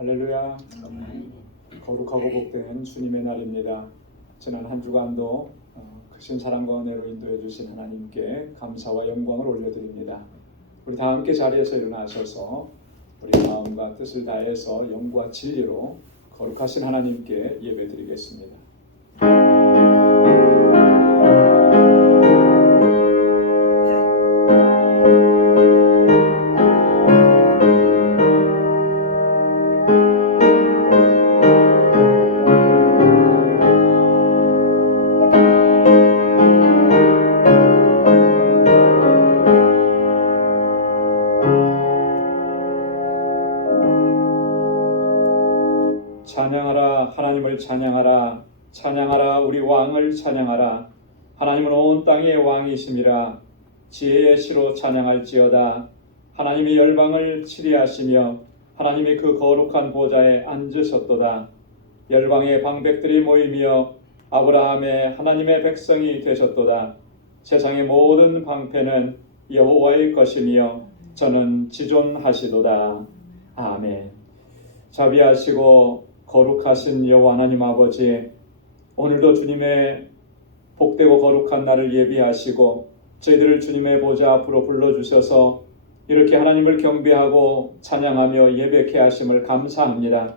할렐루야. 거룩하고 복된 주님의 날입니다. 지난 한 주간도 크신 사랑과 은혜로 인도해 주신 하나님께 감사와 영광을 올려드립니다. 우리 다 함께 자리에서 일어나셔서 우리 마음과 뜻을 다해서 영과 진리로 거룩하신 하나님께 예배드리겠습니다. 찬양하라, 하나님을 찬양하라. 찬양하라, 우리 왕을 찬양하라. 하나님은 온 땅의 왕이심이라. 지혜의 시로 찬양할지어다. 하나님이 열방을 치리하시며 하나님이 그 거룩한 보좌에 앉으셨도다. 열방의 방백들이 모이며 아브라함의 하나님의 백성이 되셨도다. 세상의 모든 방패는 여호와의 것이며 저는 지존하시도다. 아멘. 자비하시고 거룩하신 여호와 하나님 아버지, 오늘도 주님의 복되고 거룩한 날을 예비하시고 저희들을 주님의 보좌 앞으로 불러주셔서 이렇게 하나님을 경배하고 찬양하며 예배케 하심을 감사합니다.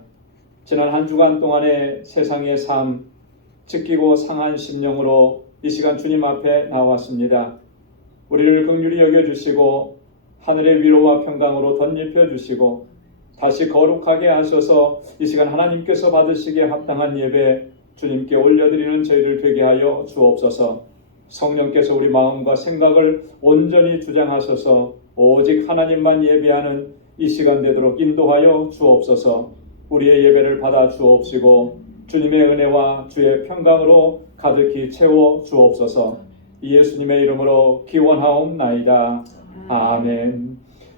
지난 한 주간 동안의 세상의 삶, 찢기고 상한 심령으로 이 시간 주님 앞에 나왔습니다. 우리를 긍휼히 여겨주시고 하늘의 위로와 평강으로 덧입혀 주시고 다시 거룩하게 하셔서 이 시간 하나님께서 받으시기에 합당한 예배 주님께 올려드리는 저희들 되게 하여 주옵소서. 성령께서 우리 마음과 생각을 온전히 주장하셔서 오직 하나님만 예배하는 이 시간 되도록 인도하여 주옵소서. 우리의 예배를 받아 주옵시고 주님의 은혜와 주의 평강으로 가득히 채워 주옵소서. 예수님의 이름으로 기원하옵나이다. 아멘.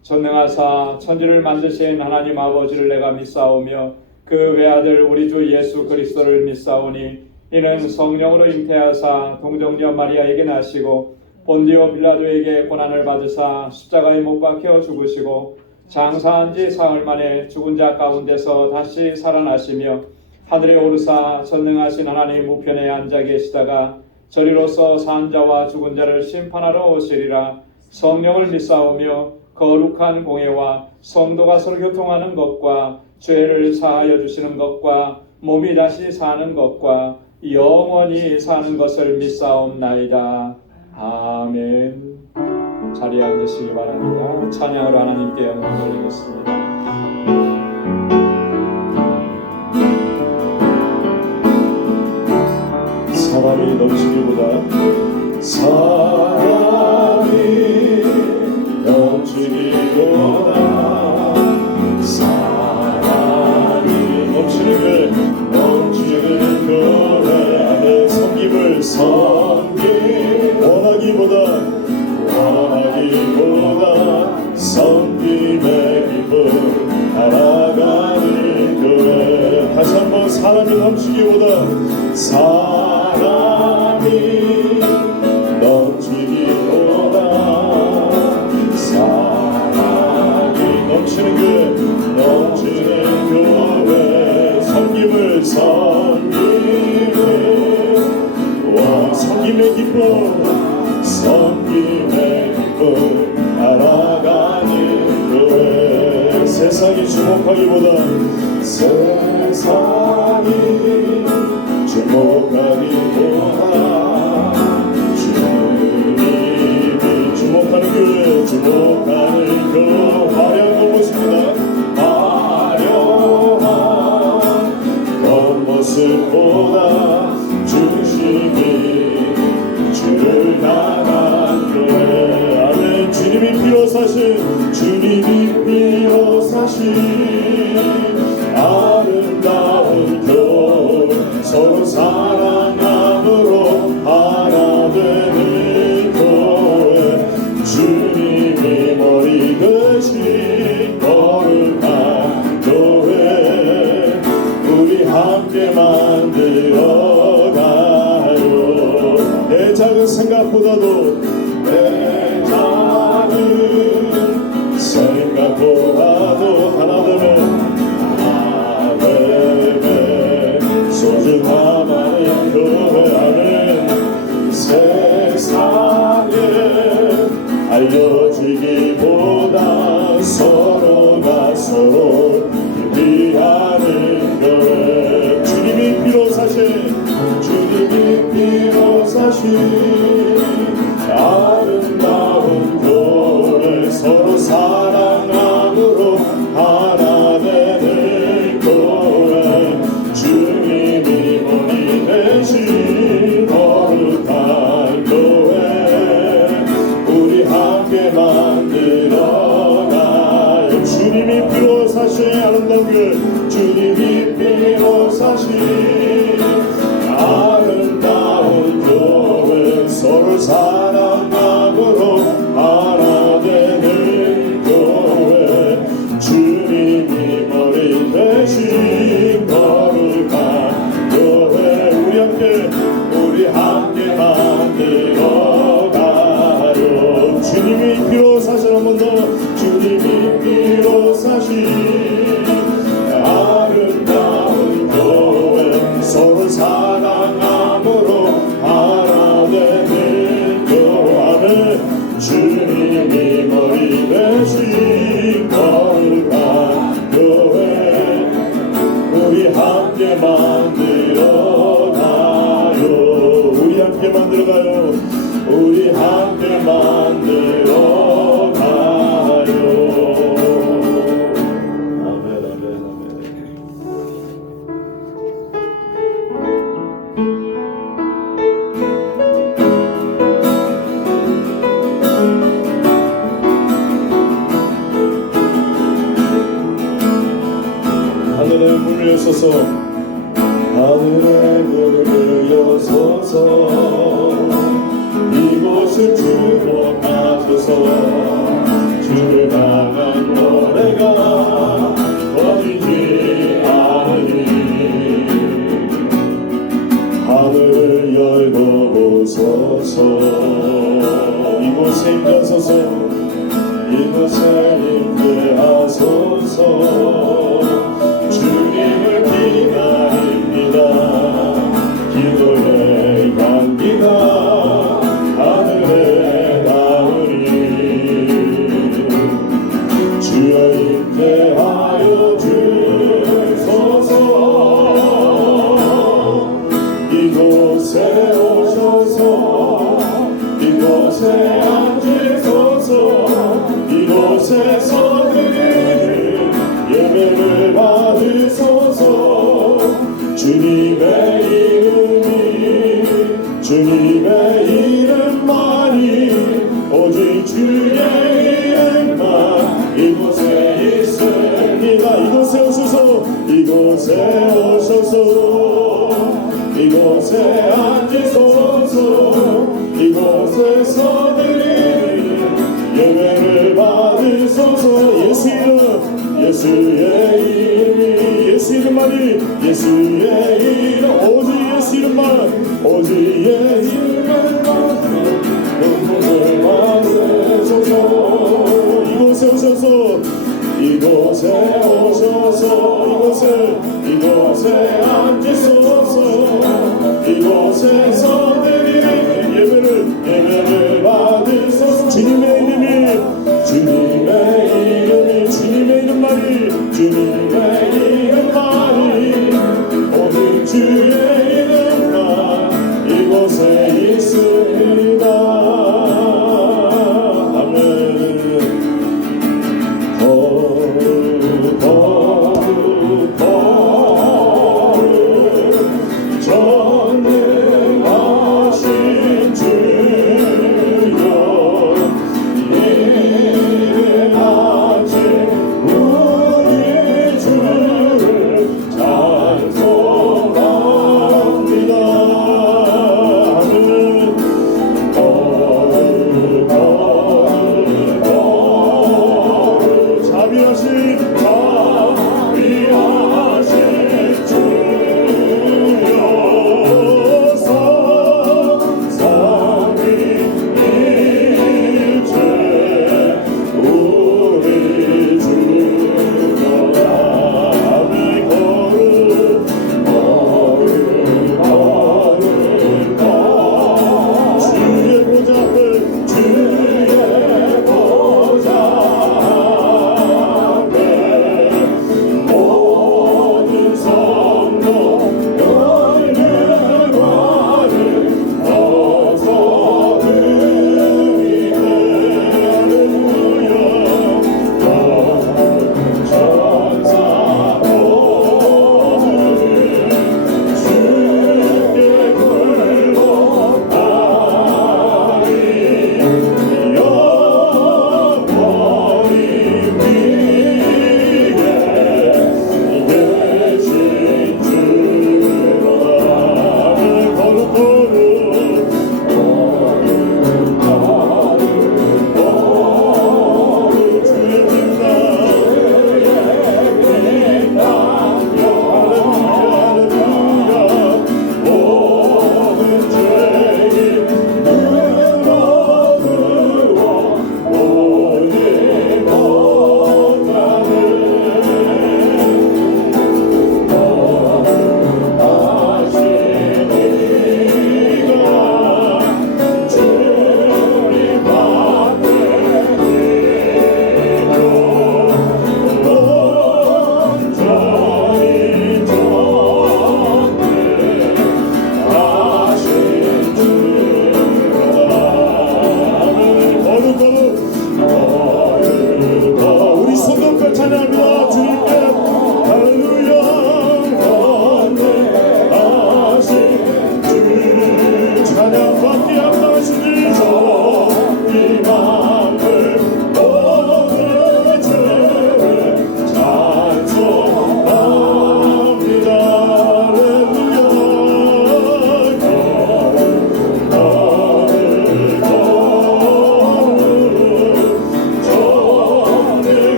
전능하사 천지를 만드신 하나님 아버지를 내가 믿사오며 그 외아들 우리 주 예수 그리스도를 믿사오니 이는 성령으로 잉태하사 동정녀 마리아에게 나시고 본디오 빌라도에게 고난을 받으사 십자가에 못 박혀 죽으시고 장사한 지 사흘 만에 죽은 자 가운데서 다시 살아나시며 하늘에 오르사 전능하신 하나님 우편에 앉아 계시다가 저리로서 산 자와 죽은 자를 심판하러 오시리라. 성령을 믿사오며 거룩한 공예와 성도가 서로 교통하는 것과 죄를 사하여 주시는 것과 몸이 다시 사는 것과 영원히 사는 것을 믿사옵나이다. 아멘. 자리에 앉으시기 바랍니다. 찬양으로 하나님께 영광 돌리겠습니다. 사람이 넘치기보다 사람이 넘치기보다 사랑이 넘치는 교회 안에 섬김을 원하기보다 섬김의 기쁨 알아가는 교회. 다시 한번 사람이 넘치기보다 사람이 넘치기보다 넘치는 교회 섬김의 기쁨 알아가는 교회. 세상이 주목하기보다 주님이 주목하는 교회 화려한 겉모습보다 겉모습보다 중심이 주를 향한 교회. 아멘. 주님이 피로 사신 아름다운 교회, 서로 사랑함으로 하나 되는 교회. 주님이 머리 되신 거룩한 교회, 우리 함께 만들어가요. 내 작은 생각보다도 하나 되면 아름다운 교회 서로 사랑함으로 하나 되는 교회 주님이 머리 대신 거룩한 교회 우리 함께 만들어가요. 주님이 피로 사신 아름다운 교회 주님이 피로 사신 아름다운 교회 서로 사랑함으로 하나 되는 교회 주님이 머리 대신 거룩한 교회 우리 함께 만들어가요. 주님이 피로 사신 한 번 더 주님이 피로 사신 아름다운 교회 서로 사랑함으로 하나 되는 교회 주님이 머리 대신 거룩한 교회 우리 함께 만들어가요. 우리 함께 만들어가요. 우리 함께 만들어가요. 아멘 아멘 아멘. 하늘의 문을 여소서 하늘의 문을 여소서 이곳을 주목하소서 주를 향한 노래가 꺼지지 않으니 하늘을 열고 오소서 이곳에 임하소서 이곳에 임하소서 주님을 기다립니다. 기도의 향기가 하늘에 닿으니 주여 임재하여 주소서 이곳에 오셔서 이곳에 앉으소서 이곳에서 드리는 예배를 받으소서 주님의 이름만이 오직 주의 이름만 이곳에 있습니다. 이곳에 오셔서 이곳에 앉으소서 이곳에서 드리는 예배를 받으소서 예수의 이름만이 예수의 이름 오직 예수 이름만 오직 예수 이름만 영광을 받으소서 이곳에 오셔서 이곳에 앉으소서 이곳에서 드리는 예배를 받으소서 주님의 이름만이 오직 주의 이름만 이곳에 있습니다. 아멘. 전능한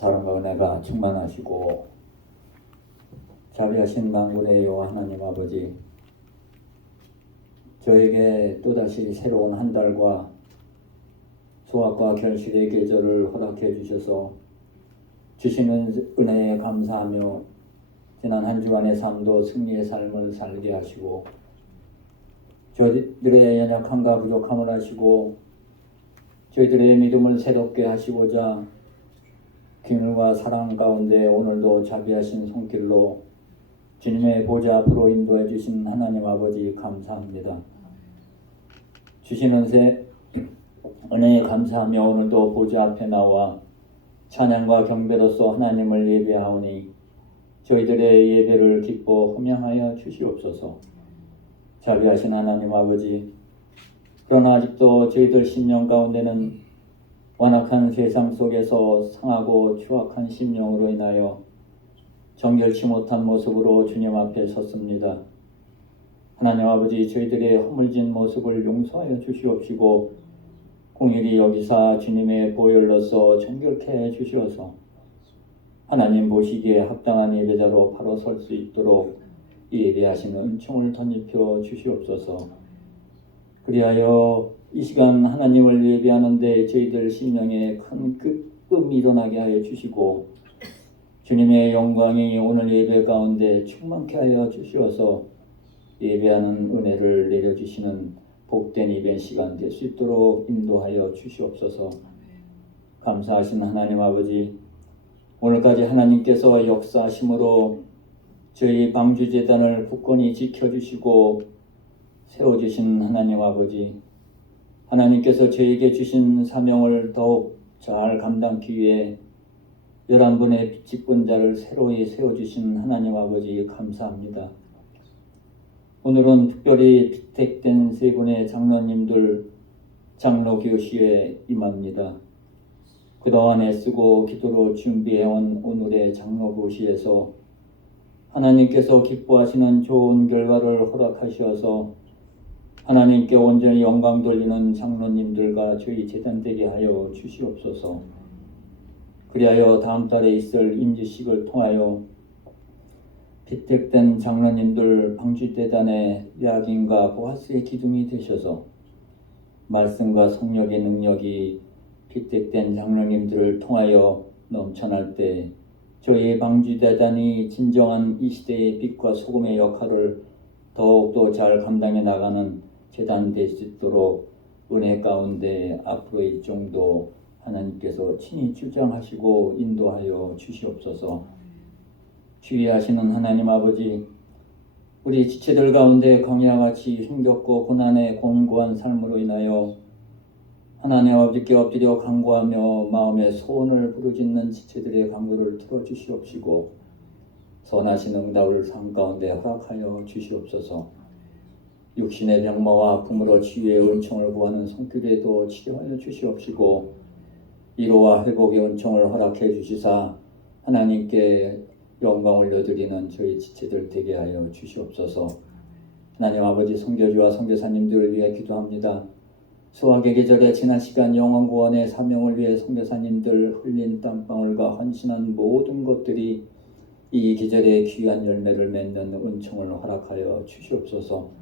사랑과 은혜가 충만하시고 자비하신 만군의 여호와 하나님 아버지, 저에게 또다시 새로운 한 달과 소확과 결실의 계절을 허락해 주셔서 주시는 은혜에 감사하며 지난 한 주간의 삶도 승리의 삶을 살게 하시고 저희들의 연약함과 부족함을 하시고 저희들의 믿음을 새롭게 하시고자 긍휼과 사랑 가운데 오늘도 자비하신 손길로 주님의 보좌 앞으로 인도해 주신 하나님 아버지 감사합니다. 주시는 은혜에 감사하며 오늘도 보좌 앞에 나와 찬양과 경배로서 하나님을 예배하오니 저희들의 예배를 기뻐 흠양하여 주시옵소서. 자비하신 하나님 아버지, 그러나 아직도 저희들 심령 가운데는 완악한 세상 속에서 상하고 추악한 심령으로 인하여 정결치 못한 모습으로 주님 앞에 섰습니다. 하나님 아버지, 저희들의 허물진 모습을 용서하여 주시옵시고 공일이 여기사 주님의 보혈로서 정결케 해 주시어서 하나님 보시기에 합당한 예배자로 바로 설 수 있도록 예배하시는 은총을 덧입혀 주시옵소서. 그리하여 이 시간 하나님을 예배하는데 저희들 심령에 큰 기쁨이 일어나게 하여 주시고 주님의 영광이 오늘 예배 가운데 충만케 하여 주시어서 예배하는 은혜를 내려주시는 복된 예배 시간 될 수 있도록 인도하여 주시옵소서. 감사하신 하나님 아버지, 오늘까지 하나님께서 역사하심으로 저희 방주재단을 굳건히 지켜주시고 세워주신 하나님 아버지, 하나님께서 저에게 주신 사명을 더욱 잘 감당하기 위해 11분의 직분자를 새로이 세워주신 하나님 아버지 감사합니다. 오늘은 특별히 피택된 세 분의 장로님들 장로교시에 임합니다. 그동안 애쓰고 기도로 준비해온 오늘의 장로교시에서 하나님께서 기뻐하시는 좋은 결과를 허락하셔서 하나님께 온전히 영광 돌리는 장로님들과 저희 재단 되게 하여 주시옵소서. 그리하여 다음 달에 있을 임직식을 통하여 피택된 장로님들 방주재단의 약인과 보아스의 기둥이 되셔서 말씀과 성령의 능력이 피택된 장로님들을 통하여 넘쳐날 때 저희 방주재단이 진정한 이 시대의 빛과 소금의 역할을 더욱더 잘 감당해 나가는 재단 될 수 있도록 은혜 가운데 앞으로 일정도 하나님께서 친히 주장하시고 인도하여 주시옵소서. 주의하시는 하나님 아버지, 우리 지체들 가운데 광야같이 힘겹고 고난에 곤고한 삶으로 인하여 하나님 아버지께 엎드려 간구하며 마음의 소원을 부르짖는 지체들의 간구를 들어주시옵시고 선하신 응답을 삶 가운데 허락하여 주시옵소서. 육신의 병마와 아픔으로 치유의 은총을 구하는 손길에도 치료하여 주시옵시고 위로와 회복의 은총을 허락해 주시사 하나님께 영광 올려드리는 저희 지체들 되게 하여 주시옵소서. 하나님 아버지, 선교주와 선교사님들을 위해 기도합니다. 수학의 계절에 지난 시간 영원 구원의 사명을 위해 선교사님들 흘린 땀방울과 헌신한 모든 것들이 이 계절에 귀한 열매를 맺는 은총을 허락하여 주시옵소서.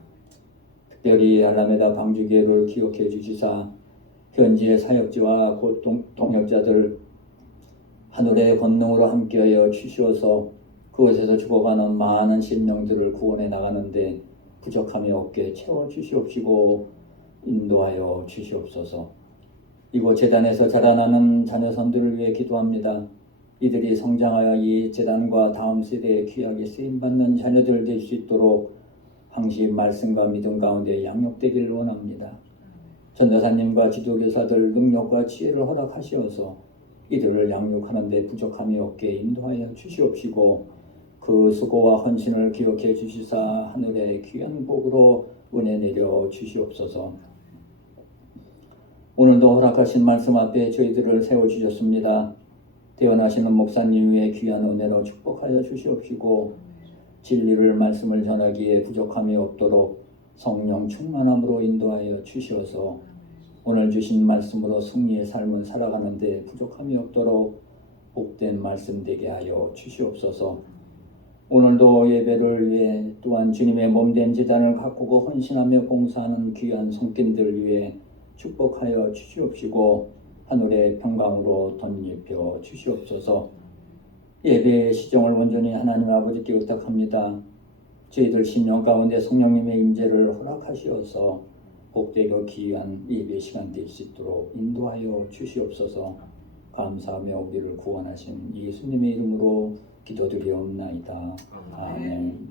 특별히 알라메다 방주교회를 기억해 주시사 현지의 사역지와 곧 동역자들 하늘의 권능으로 함께하여 주시어서 그곳에서 죽어가는 많은 심령들을 구원해 나가는데 부족함이 없게 채워주시옵시고 인도하여 주시옵소서. 이곳 재단에서 자라나는 자녀선들을 위해 기도합니다. 이들이 성장하여 이 재단과 다음 세대에 귀하게 쓰임받는 자녀들 될 수 있도록 항시 말씀과 믿음 가운데 양육되기를 원합니다. 전도사님과 지도교사들 능력과 지혜를 허락하시어서 이들을 양육하는 데 부족함이 없게 인도하여 주시옵시고 그 수고와 헌신을 기억해 주시사 하늘의 귀한 복으로 은혜 내려 주시옵소서. 오늘도 허락하신 말씀 앞에 저희들을 세워주셨습니다. 태어나시는 목사님 위에 귀한 은혜로 축복하여 주시옵시고 진리를 말씀을 전하기에 부족함이 없도록 성령 충만함으로 인도하여 주시어서 오늘 주신 말씀으로 승리의 삶을 살아가는데 부족함이 없도록 복된 말씀 되게 하여 주시옵소서. 오늘도 예배를 위해 또한 주님의 몸된 제단을 가꾸고 헌신하며 봉사하는 귀한 손길들 위해 축복하여 주시옵시고 하늘의 평강으로 덧입혀 주시옵소서. 예배의 시정을 온전히 하나님 아버지께 의탁합니다. 저희들 심령 가운데 성령님의 임재를 허락하시어서 복되고 귀한 예배 시간 될 수 있도록 인도하여 주시옵소서. 감사하며 우리를 구원하신 예수님의 이름으로 기도드리옵나이다. 아멘.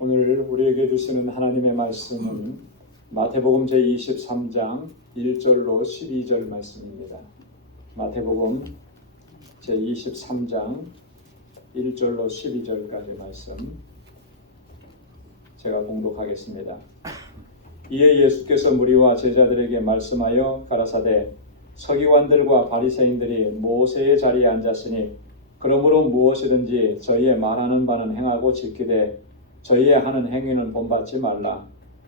오늘 우리에게 주시는 하나님의 말씀은 마태복음 제23장 1절로 12절 말씀입니다. 마태복음 제23장 1절로 12절까지 말씀 제가 봉독하겠습니다. 이에 예수께서 무리와 제자들에게 말씀하여 가라사대 서기관들과 바리새인들이 모세의 자리에 앉았으니 그러므로 무엇이든지 저희의 말하는 바는 행하고 지키되 저희의 하는 행위는 본받지 말라.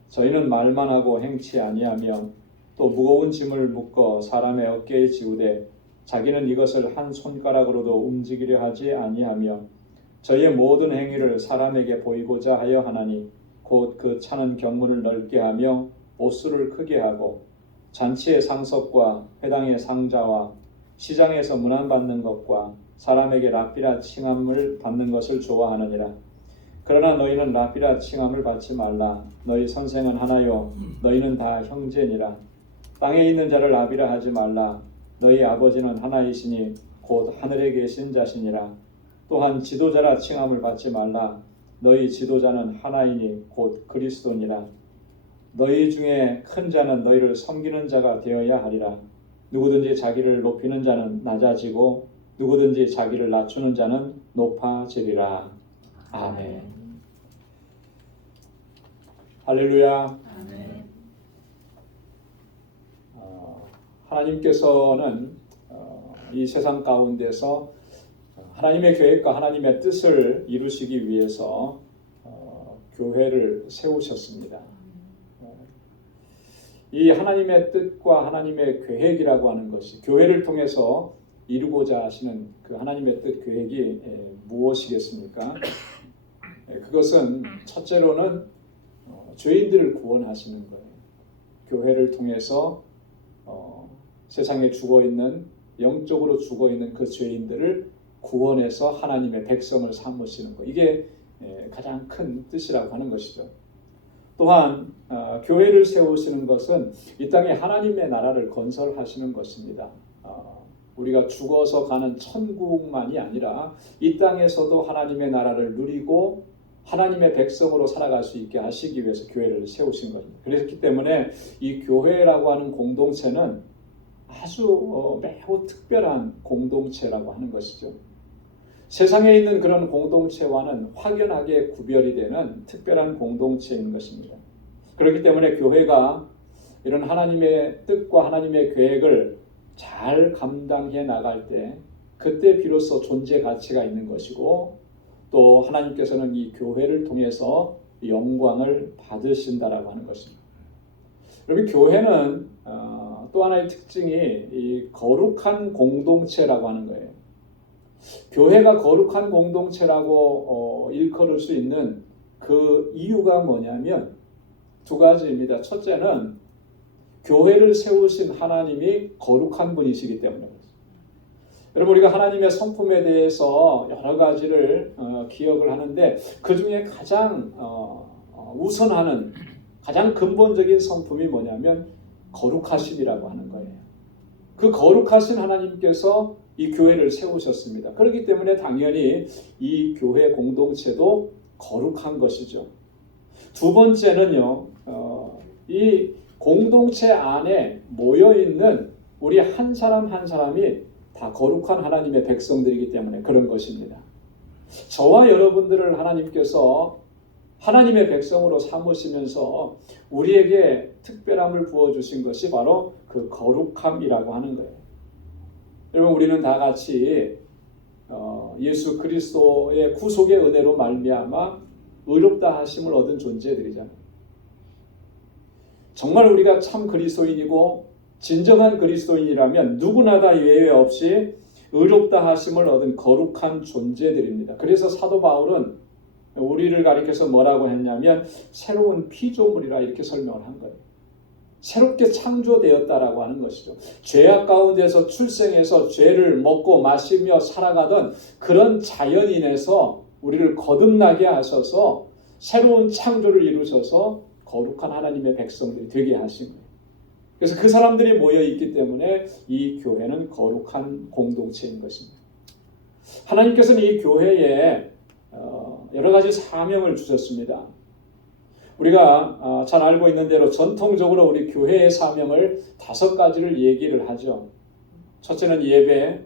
저희는 말만 하고 행치 아니하며 또 무거운 짐을 묶어 사람의 어깨에 지우되 자기는 이것을 한 손가락으로도 움직이려 하지 아니하며 저희의 모든 행위를 사람에게 보이고자 하여 하나니 곧 그 차는 경문을 넓게 하며 보수를 크게 하고 잔치의 상석과 회당의 상자와 시장에서 문안받는 것과 사람에게 랍비라 칭함을 받는 것을 좋아하느니라. 그러나 너희는 랍비라 칭함을 받지 말라. 너희 선생은 하나요 너희는 다 형제니라. 땅에 있는 자를 랍비라 하지 말라. 너희 아버지는 하나이시니 곧 하늘에 계신 자시니라. 또한 지도자라 칭함을 받지 말라. 너희 지도자는 하나이니 곧 그리스도니라. 너희 중에 큰 자는 너희를 섬기는 자가 되어야 하리라. 누구든지 자기를 높이는 자는 낮아지고 누구든지 자기를 낮추는 자는 높아지리라. 아멘. 할렐루야. 아멘. 하나님께서는 이 세상 가운데서 하나님의 계획과 하나님의 뜻을 이루시기 위해서 교회를 세우셨습니다. 이 하나님의 뜻과 하나님의 계획이라고 하는 것이 교회를 통해서 이루고자 하시는 그 하나님의 뜻 계획이 무엇이겠습니까? 그것은 첫째로는 죄인들을 구원하시는 거예요. 교회를 통해서 세상에 죽어있는 영적으로 죽어있는 그 죄인들을 구원해서 하나님의 백성을 삼으시는 것. 이게 가장 큰 뜻이라고 하는 것이죠. 또한 교회를 세우시는 것은 이 땅에 하나님의 나라를 건설하시는 것입니다. 우리가 죽어서 가는 천국만이 아니라 이 땅에서도 하나님의 나라를 누리고 하나님의 백성으로 살아갈 수 있게 하시기 위해서 교회를 세우신 겁니다. 그렇기 때문에 이 교회라고 하는 공동체는 아주 매우 특별한 공동체라고 하는 것이죠. 세상에 있는 그런 공동체와는 확연하게 구별이 되는 특별한 공동체인 것입니다. 그렇기 때문에 교회가 이런 하나님의 뜻과 하나님의 계획을 잘 감당해 나갈 때 그때 비로소 존재 가치가 있는 것이고 또 하나님께서는 이 교회를 통해서 영광을 받으신다라고 하는 것입니다. 여러분 교회는 또 하나의 특징이 이 거룩한 공동체라고 하는 거예요. 교회가 거룩한 공동체라고 일컬을 수 있는 그 이유가 뭐냐면 두 가지입니다. 첫째는 교회를 세우신 하나님이 거룩한 분이시기 때문입니다. 여러분 우리가 하나님의 성품에 대해서 여러 가지를 기억을 하는데 그 중에 가장 우선하는 가장 근본적인 성품이 뭐냐면 거룩하심이라고 하는 거예요. 그 거룩하신 하나님께서 이 교회를 세우셨습니다. 그렇기 때문에 당연히 이 교회 공동체도 거룩한 것이죠. 두 번째는요, 이 공동체 안에 모여있는 우리 한 사람 한 사람이 다 거룩한 하나님의 백성들이기 때문에 그런 것입니다. 저와 여러분들을 하나님께서 하나님의 백성으로 삼으시면서 우리에게 특별함을 부어주신 것이 바로 그 거룩함이라고 하는 거예요. 여러분, 우리는 다 같이 예수 그리스도의 구속의 은혜로 말미암아 의롭다 하심을 얻은 존재들이잖아요. 정말 우리가 참 그리스도인이고 진정한 그리스도인이라면 누구나 다 예외 없이 의롭다 하심을 얻은 거룩한 존재들입니다. 그래서 사도 바울은 우리를 가리켜서 뭐라고 했냐면 새로운 피조물이라 이렇게 설명을 한 거예요. 새롭게 창조되었다라고 하는 것이죠. 죄악 가운데서 출생해서 죄를 먹고 마시며 살아가던 그런 자연인에서 우리를 거듭나게 하셔서 새로운 창조를 이루셔서 거룩한 하나님의 백성들이 되게 하신 거예요. 그래서 그 사람들이 모여 있기 때문에 이 교회는 거룩한 공동체인 것입니다. 하나님께서는 이 교회에 여러 가지 사명을 주셨습니다. 우리가 잘 알고 있는 대로 전통적으로 우리 교회의 사명을 5가지를 얘기를 하죠. 첫째는 예배,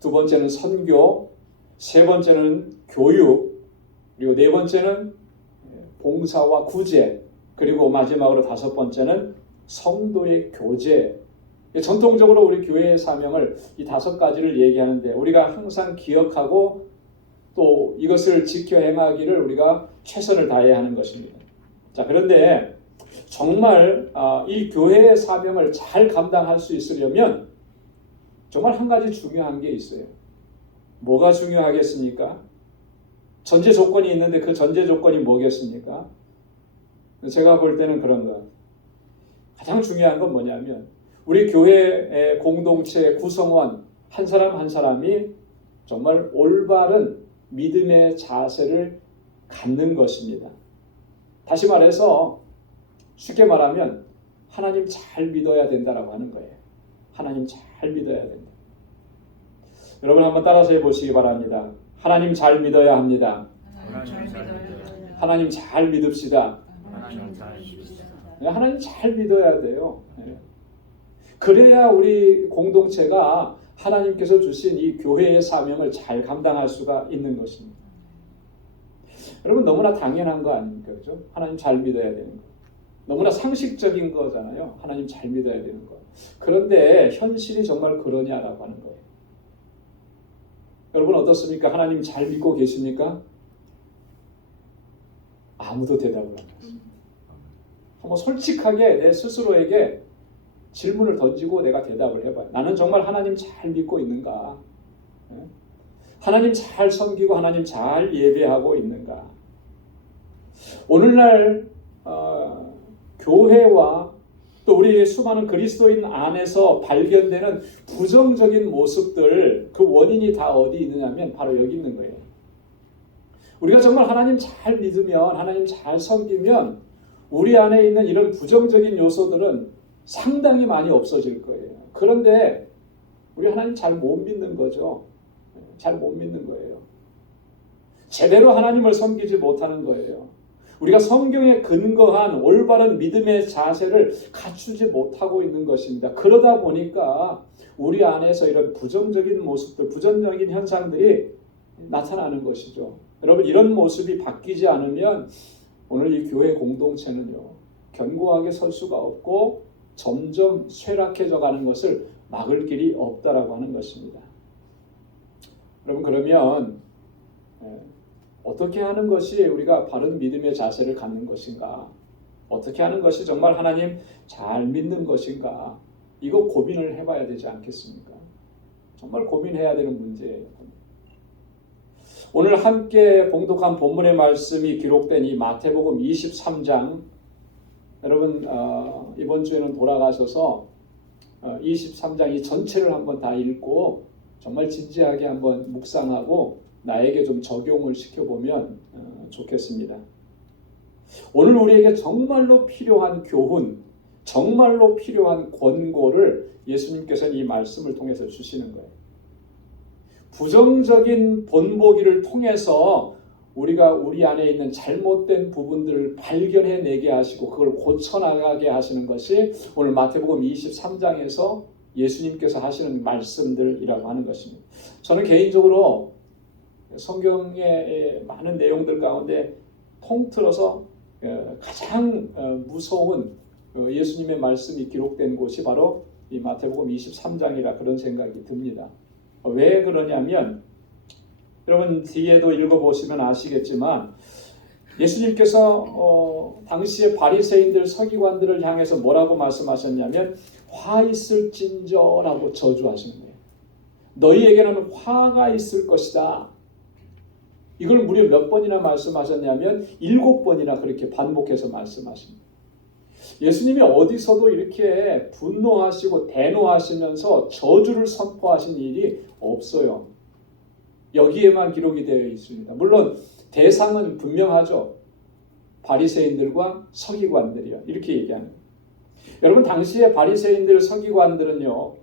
두 번째는 선교, 세 번째는 교육, 그리고 네 번째는 봉사와 구제, 그리고 마지막으로 5번째는 성도의 교제. 전통적으로 우리 교회의 사명을 이 5가지를 얘기하는데 우리가 항상 기억하고 또 이것을 지켜 행하기를 우리가 최선을 다해야 하는 것입니다. 자, 그런데 정말 이 교회의 사명을 잘 감당할 수 있으려면 정말 한 가지 중요한 게 있어요. 뭐가 중요하겠습니까? 전제 조건이 있는데 그 전제 조건이 뭐겠습니까? 제가 볼 때는 그런 것. 가장 중요한 건 뭐냐면 우리 교회의 공동체 구성원 한 사람 한 사람이 정말 올바른 믿음의 자세를 갖는 것입니다. 다시 말해서 쉽게 말하면 하나님 잘 믿어야 된다라고 하는 거예요. 하나님 잘 믿어야 된다. 여러분 한번 따라서 해보시기 바랍니다. 하나님 잘 믿어야 합니다. 하나님 잘 믿읍시다. 하나님 잘 믿어야 돼요. 그래야 우리 공동체가 하나님께서 주신 이 교회의 사명을 잘 감당할 수가 있는 것입니다. 여러분 너무나 당연한 거 아닙니까? 그죠? 하나님 잘 믿어야 되는 거. 너무나 상식적인 거잖아요. 하나님 잘 믿어야 되는 거. 그런데 현실이 정말 그러냐라고 하는 거예요. 여러분 어떻습니까? 하나님 잘 믿고 계십니까? 아무도 대답을 안 했어요. 한번 솔직하게 내 스스로에게 질문을 던지고 내가 대답을 해봐요. 나는 정말 하나님 잘 믿고 있는가? 하나님 잘 섬기고 하나님 잘 예배하고 있는가? 오늘날 교회와 또 우리 수많은 그리스도인 안에서 발견되는 부정적인 모습들, 그 원인이 다 어디 있느냐면 바로 여기 있는 거예요. 우리가 정말 하나님 잘 믿으면, 하나님 잘 섬기면 우리 안에 있는 이런 부정적인 요소들은 상당히 많이 없어질 거예요. 그런데 우리 하나님 잘 못 믿는 거죠. 잘 못 믿는 거예요. 제대로 하나님을 섬기지 못하는 거예요. 우리가 성경에 근거한 올바른 믿음의 자세를 갖추지 못하고 있는 것입니다. 그러다 보니까 우리 안에서 이런 부정적인 모습들, 부정적인 현상들이 나타나는 것이죠. 여러분 이런 모습이 바뀌지 않으면 오늘 이 교회 공동체는요 견고하게 설 수가 없고 점점 쇠락해져 가는 것을 막을 길이 없다라고 하는 것입니다. 여러분 그러면 어떻게 하는 것이 우리가 바른 믿음의 자세를 갖는 것인가? 어떻게 하는 것이 정말 하나님 잘 믿는 것인가? 이거 고민을 해봐야 되지 않겠습니까? 정말 고민해야 되는 문제예요. 오늘 함께 봉독한 본문의 말씀이 기록된 이 마태복음 23장 여러분 이번 주에는 돌아가셔서 23장 이 전체를 한번 다 읽고 정말 진지하게 한번 묵상하고 나에게 좀 적용을 시켜보면 좋겠습니다. 오늘 우리에게 정말로 필요한 교훈, 정말로 필요한 권고를 예수님께서는 이 말씀을 통해서 주시는 거예요. 부정적인 본보기를 통해서 우리가 우리 안에 있는 잘못된 부분들을 발견해내게 하시고 그걸 고쳐나가게 하시는 것이 오늘 마태복음 성경의 많은 내용들 가운데 통틀어서 가장 무서운 예수님의 말씀이 기록된 곳이 바로 이 마태복음 23장이라 그런 생각이 듭니다. 왜 그러냐면 여러분 뒤에도 읽어보시면 아시겠지만 예수님께서 당시에 바리새인들 서기관들을 향해서 뭐라고 말씀하셨냐면 화 있을진저라고 저주하시는 거예요. 너희에게는 화가 있을 것이다. 이걸 무려 몇 번이나 말씀하셨냐면 7번이나 그렇게 반복해서 말씀하십니다. 예수님이 어디서도 이렇게 분노하시고 대노하시면서 저주를 선포하신 일이 없어요. 여기에만 기록이 되어 있습니다. 물론 대상은 분명하죠. 바리새인들과 서기관들이요. 이렇게 얘기하는 거예요. 여러분 당시에 바리새인들 서기관들은요.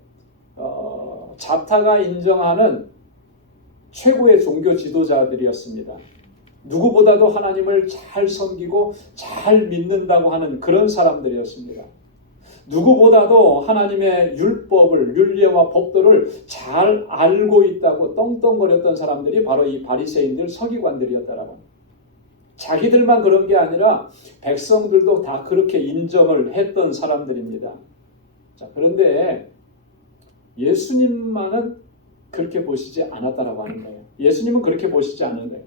자타가 인정하는 최고의 종교 지도자들이었습니다. 누구보다도 하나님을 잘 섬기고 잘 믿는다고 하는 그런 사람들이었습니다. 누구보다도 하나님의 율법을, 율례와 법도를 잘 알고 있다고 떵떵거렸던 사람들이 바로 이 바리새인들 서기관들이었다라고 합니다. 자기들만 그런 게 아니라 백성들도 다 그렇게 인정을 했던 사람들입니다. 자, 그런데 예수님만은 그렇게 보시지 않았다라고 하는 거예요. 예수님은 그렇게 보시지 않은 거예요.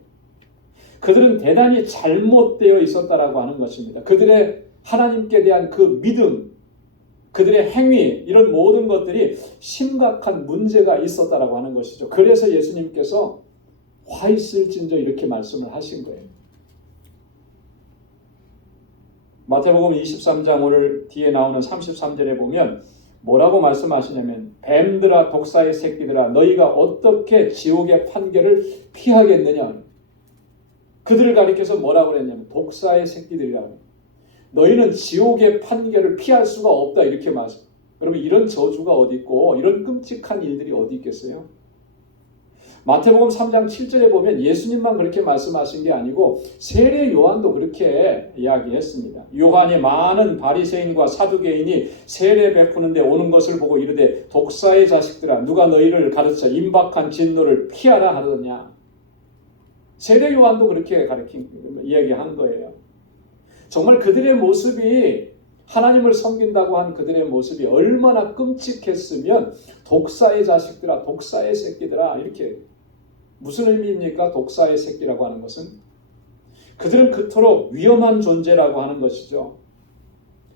그들은 대단히 잘못되어 있었다라고 하는 것입니다. 그들의 하나님께 대한 그 믿음, 그들의 행위, 이런 모든 것들이 심각한 문제가 있었다라고 하는 것이죠. 그래서 예수님께서 화 있을진저 이렇게 말씀을 하신 거예요. 마태복음 23장 오늘 뒤에 나오는 33절에 보면 뭐라고 말씀하시냐면 뱀들아 독사의 새끼들아 너희가 어떻게 지옥의 판결을 피하겠느냐. 그들을 가리켜서 뭐라고 그랬냐면 독사의 새끼들이라고. 너희는 지옥의 판결을 피할 수가 없다 이렇게 말씀. 여러분 이런 저주가 어디 있고 이런 끔찍한 일들이 어디 있겠어요? 마태복음 3장 7절에 보면 예수님만 그렇게 말씀하신 게 아니고 세례 요한도 그렇게 이야기했습니다. 요한이 많은 바리새인과 사두개인이 세례 베푸는데 오는 것을 보고 이르되 독사의 자식들아 누가 너희를 가르쳐 임박한 진노를 피하라 하더냐. 세례 요한도 그렇게 이야기한 거예요. 정말 그들의 모습이 하나님을 섬긴다고 한 그들의 모습이 얼마나 끔찍했으면 독사의 자식들아 독사의 새끼들아 이렇게 무슨 의미입니까? 독사의 새끼라고 하는 것은 그들은 그토록 위험한 존재라고 하는 것이죠.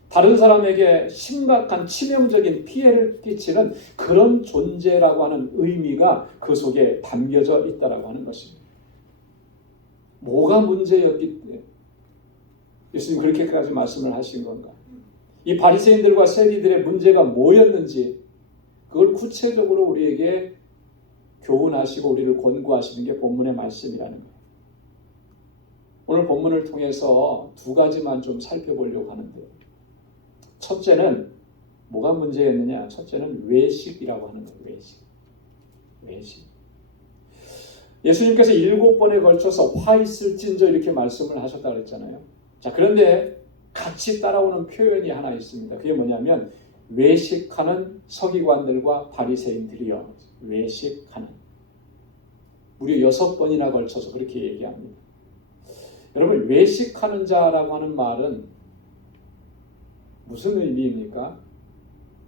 다른 사람에게 심각한 치명적인 피해를 끼치는 그런 존재라고 하는 의미가 그 속에 담겨져 있다라고 하는 것입니다. 뭐가 문제였기 때문에 예수님 그렇게까지 말씀을 하신 건가? 이 바리새인들과 세리들의 문제가 뭐였는지 그걸 구체적으로 우리에게 교훈하시고 우리를 권고하시는 게 본문의 말씀이라는 거예요. 오늘 본문을 통해서 두 가지만 좀 살펴보려고 하는데요. 첫째는 뭐가 문제였느냐? 첫째는 외식이라고 하는 거예요. 외식. 예수님께서 7번에 걸쳐서 화 있을진저 이렇게 말씀을 하셨다고 했잖아요. 자, 그런데 같이 따라오는 표현이 하나 있습니다. 그게 뭐냐면 외식하는 서기관들과 바리새인들이요. 외식하는. 무려 6번이나 걸쳐서 그렇게 얘기합니다. 여러분 외식하는 자라고 하는 말은 무슨 의미입니까?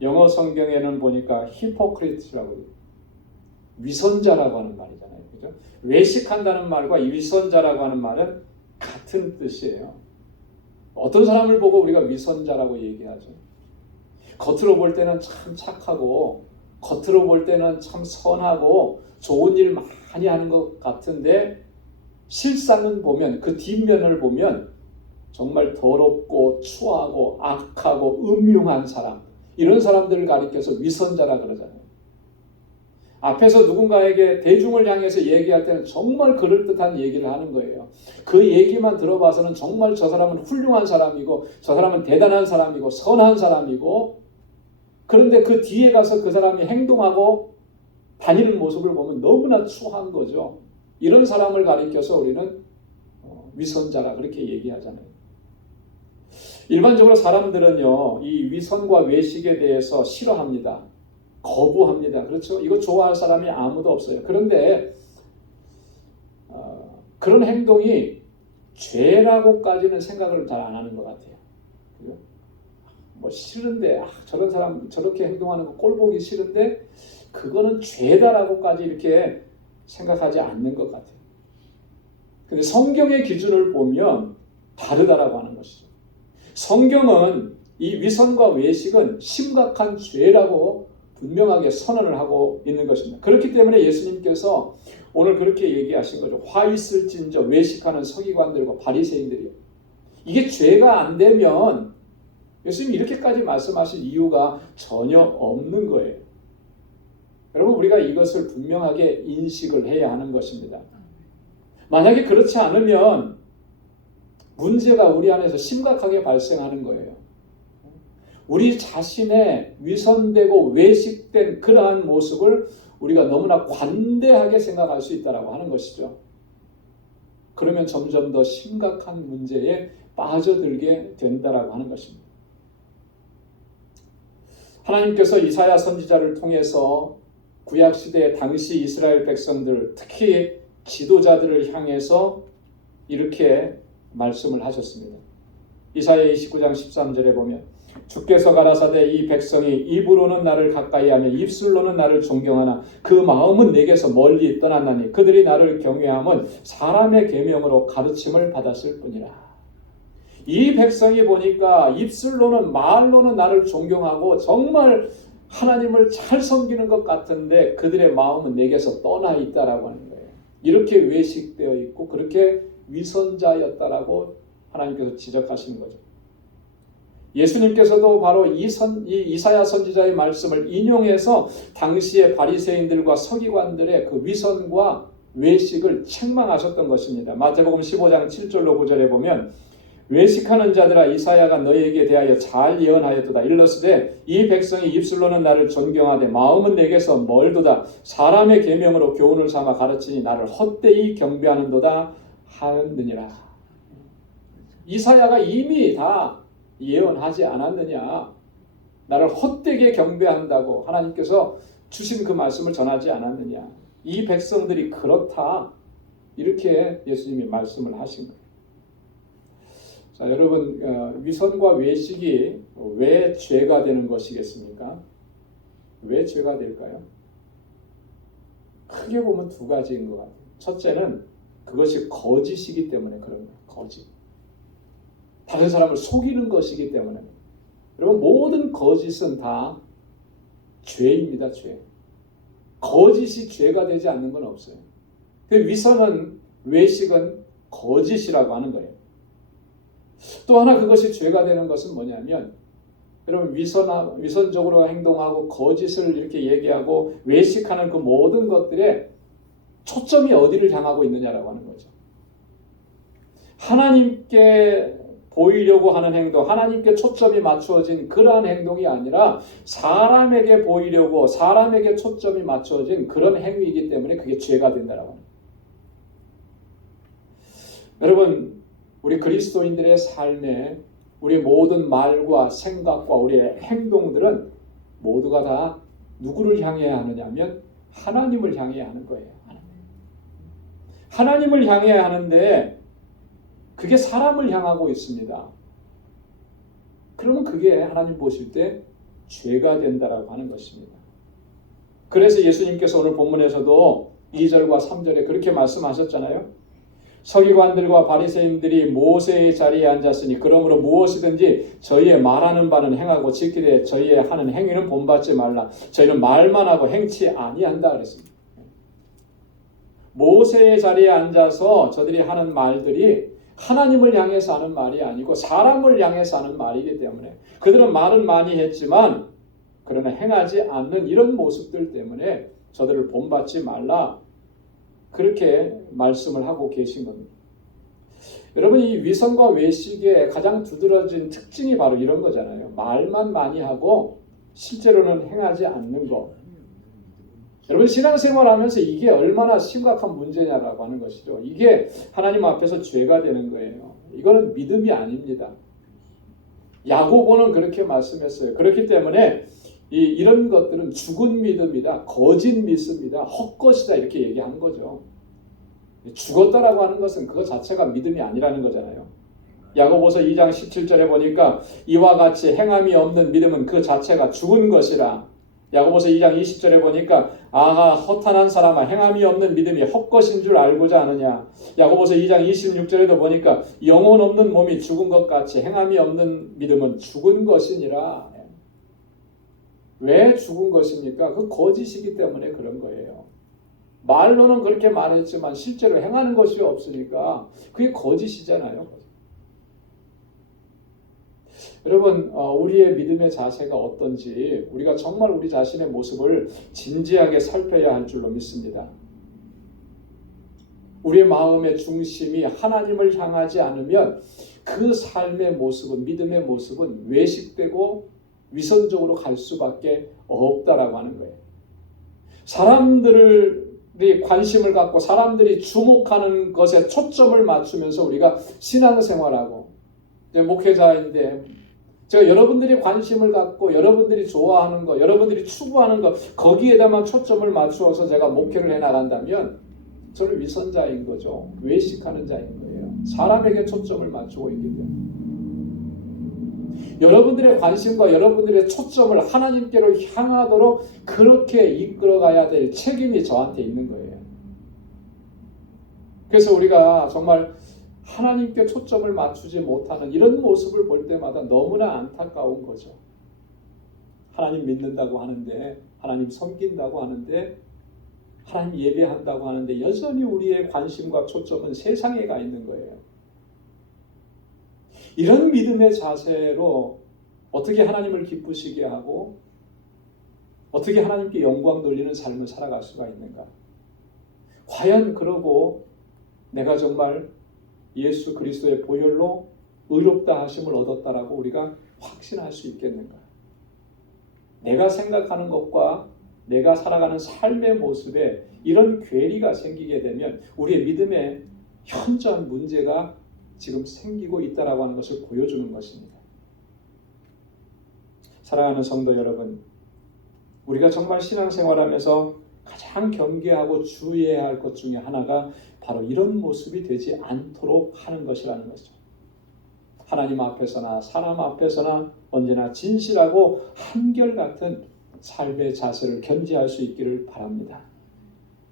영어 성경에는 보니까 히포크리트라고 위선자라고 하는 말이잖아요. 그죠? 외식한다는 말과 위선자라고 하는 말은 같은 뜻이에요. 어떤 사람을 보고 우리가 위선자라고 얘기하죠. 겉으로 볼 때는 참 착하고 겉으로 볼 때는 참 선하고 좋은 일 많이 하는 것 같은데 실상은 보면 그 뒷면을 보면 정말 더럽고 추하고 악하고 음흉한 사람, 이런 사람들을 가리켜서 위선자라 그러잖아요. 앞에서 누군가에게 대중을 향해서 얘기할 때는 정말 그럴듯한 얘기를 하는 거예요. 그 얘기만 들어봐서는 정말 저 사람은 훌륭한 사람이고 저 사람은 대단한 사람이고 선한 사람이고, 그런데 그 뒤에 가서 그 사람이 행동하고 다니는 모습을 보면 너무나 추한 거죠. 이런 사람을 가리켜서 우리는 위선자라 그렇게 얘기하잖아요. 일반적으로 사람들은요, 이 위선과 외식에 대해서 싫어합니다. 거부합니다. 그렇죠? 이거 좋아할 사람이 아무도 없어요. 그런데 그런 행동이 죄라고까지는 생각을 잘 안 하는 것 같아요. 그죠? 뭐 싫은데 저런 사람 저렇게 행동하는 거 꼴 보기 싫은데 그거는 죄다라고까지 이렇게 생각하지 않는 것 같아요. 근데 성경의 기준을 보면 다르다라고 하는 것이죠. 성경은 이 위선과 외식은 심각한 죄라고 분명하게 선언을 하고 있는 것입니다. 그렇기 때문에 예수님께서 오늘 그렇게 얘기하신 거죠. 화 있을진저 외식하는 서기관들과 바리새인들이요. 이게 죄가 안 되면 예수님이 이렇게까지 말씀하신 이유가 전혀 없는 거예요. 여러분, 우리가 이것을 분명하게 인식을 해야 하는 것입니다. 만약에 그렇지 않으면 문제가 우리 안에서 심각하게 발생하는 거예요. 우리 자신의 위선되고 외식된 그러한 모습을 우리가 너무나 관대하게 생각할 수 있다고 하는 것이죠. 그러면 점점 더 심각한 문제에 빠져들게 된다라고 하는 것입니다. 하나님께서 이사야 선지자를 통해서 구약시대 당시 이스라엘 백성들, 특히 지도자들을 향해서 이렇게 말씀을 하셨습니다. 이사야 29장 13절에 보면 주께서 가라사대 이 백성이 입으로는 나를 가까이하며 입술로는 나를 존경하나 그 마음은 내게서 멀리 떠났나니 그들이 나를 경외함은 사람의 계명으로 가르침을 받았을 뿐이라. 이 백성이 보니까 입술로는 말로는 나를 존경하고 정말 하나님을 잘 섬기는 것 같은데 그들의 마음은 내게서 떠나 있다라고 하는 거예요. 이렇게 외식되어 있고 그렇게 위선자였다라고 하나님께서 지적하시는 거죠. 예수님께서도 바로 이 이사야 선지자의 말씀을 인용해서 당시의 바리새인들과 서기관들의 그 위선과 외식을 책망하셨던 것입니다. 마태복음 15장 7절로 9절에 보면 외식하는 자들아 이사야가 너희에게 대하여 잘 예언하였도다. 일러스되 이 백성이 입술로는 나를 존경하되 마음은 내게서 멀도다. 사람의 계명으로 교훈을 삼아 가르치니 나를 헛되이 경배하는도다 하였느니라. 이사야가 이미 다 예언하지 않았느냐. 나를 헛되게 경배한다고 하나님께서 주신 그 말씀을 전하지 않았느냐. 이 백성들이 그렇다. 이렇게 예수님이 말씀을 하신 거예요. 자, 여러분, 위선과 외식이 왜 죄가 되는 것이겠습니까? 왜 죄가 될까요? 크게 보면 두 가지인 것 같아요. 첫째는 그것이 거짓이기 때문에 그런 거예요. 거짓. 다른 사람을 속이는 것이기 때문에. 여러분, 모든 거짓은 다 죄입니다. 죄. 거짓이 죄가 되지 않는 건 없어요. 위선은, 외식은 거짓이라고 하는 거예요. 또 하나 그것이 죄가 되는 것은 뭐냐면 여러분 위선적으로 행동하고 거짓을 이렇게 얘기하고 외식하는 그 모든 것들에 초점이 어디를 향하고 있느냐라고 하는 거죠. 하나님께 보이려고 하는 행동, 하나님께 초점이 맞추어진 그러한 행동이 아니라 사람에게 보이려고 사람에게 초점이 맞추어진 그런 행위이기 때문에 그게 죄가 된다라고 합니다. 여러분, 우리 그리스도인들의 삶에 우리 모든 말과 생각과 우리의 행동들은 모두가 다 누구를 향해야 하느냐면 하나님을 향해야 하는 거예요. 하나님을 향해야 하는데 그게 사람을 향하고 있습니다. 그러면 그게 하나님 보실 때 죄가 된다라고 하는 것입니다. 그래서 예수님께서 오늘 본문에서도 2절과 3절에 그렇게 말씀하셨잖아요. 서기관들과 바리새인들이 모세의 자리에 앉았으니 그러므로 무엇이든지 저희의 말하는 바는 행하고 지키되 저희의 하는 행위는 본받지 말라. 저희는 말만 하고 행치 아니한다 그랬습니다. 모세의 자리에 앉아서 저들이 하는 말들이 하나님을 향해서 하는 말이 아니고 사람을 향해서 하는 말이기 때문에 그들은 말은 많이 했지만 그러나 행하지 않는 이런 모습들 때문에 저들을 본받지 말라. 그렇게 말씀을 하고 계신 겁니다. 여러분, 이 위선과 외식의 가장 두드러진 특징이 바로 이런 거잖아요. 말만 많이 하고 실제로는 행하지 않는 거. 여러분, 신앙생활 하면서 이게 얼마나 심각한 문제냐라고 하는 것이죠. 이게 하나님 앞에서 죄가 되는 거예요. 이거는 믿음이 아닙니다. 야고보는 그렇게 말씀했어요. 그렇기 때문에 이런 것들은 죽은 믿음이다, 거짓 믿음이다, 헛것이다 이렇게 얘기한 거죠. 죽었다라고 하는 것은 그것 자체가 믿음이 아니라는 거잖아요. 야고보서 2장 17절에 보니까 이와 같이 행함이 없는 믿음은 그 자체가 죽은 것이라. 야고보서 2장 20절에 보니까 아하 허탄한 사람아 행함이 없는 믿음이 헛것인 줄 알고자 하느냐. 야고보서 2장 26절에도 보니까 영혼 없는 몸이 죽은 것 같이 행함이 없는 믿음은 죽은 것이니라. 왜 죽은 것입니까? 그 거짓이기 때문에 그런 거예요. 말로는 그렇게 말했지만 실제로 행하는 것이 없으니까 그게 거짓이잖아요. 여러분, 우리의 믿음의 자세가 어떤지 우리가 정말 우리 자신의 모습을 진지하게 살펴야 할 줄로 믿습니다. 우리의 마음의 중심이 하나님을 향하지 않으면 그 삶의 모습은, 믿음의 모습은 외식되고 위선적으로 갈 수밖에 없다라고 하는 거예요. 사람들이 관심을 갖고 사람들이 주목하는 것에 초점을 맞추면서 우리가 신앙생활하고, 목회자인데 제가 여러분들이 관심을 갖고 여러분들이 좋아하는 것, 여러분들이 추구하는 것, 거기에다만 초점을 맞추어서 제가 목회를 해나간다면 저는 위선자인 거죠. 외식하는 자인 거예요. 사람에게 초점을 맞추고 있기 때문에. 여러분들의 관심과 여러분들의 초점을 하나님께로 향하도록 그렇게 이끌어가야 될 책임이 저한테 있는 거예요. 그래서 우리가 정말 하나님께 초점을 맞추지 못하는 이런 모습을 볼 때마다 너무나 안타까운 거죠. 하나님 믿는다고 하는데, 하나님 섬긴다고 하는데, 하나님 예배한다고 하는데 여전히 우리의 관심과 초점은 세상에 가 있는 거예요. 이런 믿음의 자세로 어떻게 하나님을 기쁘시게 하고 어떻게 하나님께 영광 돌리는 삶을 살아갈 수가 있는가? 과연 그러고 내가 정말 예수 그리스도의 보혈로 의롭다 하심을 얻었다라고 우리가 확신할 수 있겠는가? 내가 생각하는 것과 내가 살아가는 삶의 모습에 이런 괴리가 생기게 되면 우리의 믿음에 현저한 문제가 지금 생기고 있다라고 하는 것을 보여주는 것입니다. 사랑하는 성도 여러분, 우리가 정말 신앙생활하면서 가장 경계하고 주의해야 할 것 중에 하나가 바로 이런 모습이 되지 않도록 하는 것이라는 것이죠. 하나님 앞에서나 사람 앞에서나 언제나 진실하고 한결같은 삶의 자세를 견지할 수 있기를 바랍니다.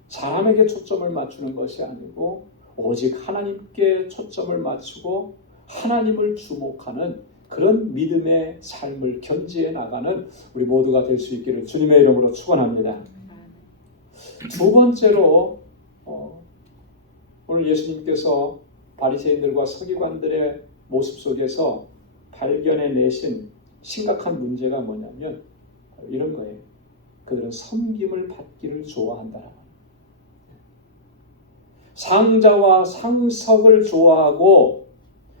사람에게 초점을 맞추는 것이 아니고 오직 하나님께 초점을 맞추고 하나님을 주목하는 그런 믿음의 삶을 견지해 나가는 우리 모두가 될 수 있기를 주님의 이름으로 축원합니다. 두 번째로 오늘 예수님께서 바리새인들과 서기관들의 모습 속에서 발견해내신 심각한 문제가 뭐냐면 이런 거예요. 그들은 섬김을 받기를 좋아한다. 상자와 상석을 좋아하고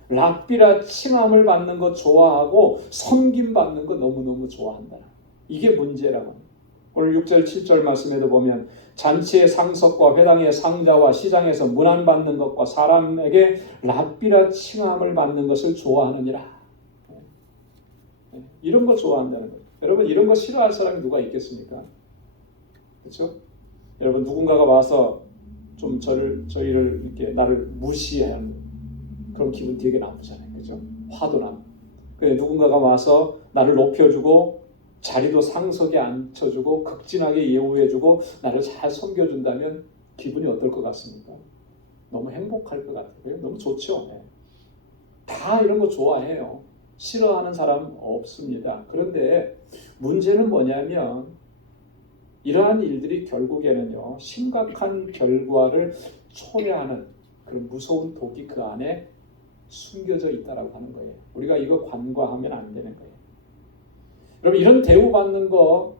락비라 칭함을 받는 것 좋아하고 섬김 받는 것 너무너무 좋아한다. 이게 문제라고 합니다. 오늘 6절 7절 말씀에도 보면 잔치의 상석과 회당의 상자와 시장에서 문안받는 것과 사람에게 랍비라 칭함을 받는 것을 좋아하느니라. 이런 거 좋아한다는 거예요. 여러분 이런 거 싫어할 사람이 누가 있겠습니까? 그렇죠? 여러분 누군가가 와서 좀 저희를 이렇게 나를 무시하는 그런 기분 되게 나쁘잖아요. 그죠? 화도 나고. 그래 누군가가 와서 나를 높여주고 자리도 상석에 앉혀주고 극진하게 예우해주고 나를 잘 섬겨준다면 기분이 어떨 것 같습니까? 너무 행복할 것 같아요. 너무 좋죠. 네. 다 이런 거 좋아해요. 싫어하는 사람 없습니다. 그런데 문제는 뭐냐면 이러한 일들이 결국에는요 심각한 결과를 초래하는 그런 무서운 독이 그 안에 숨겨져 있다라고 하는 거예요. 우리가 이거 간과하면 안 되는 거예요. 여러분 이런 대우받는 거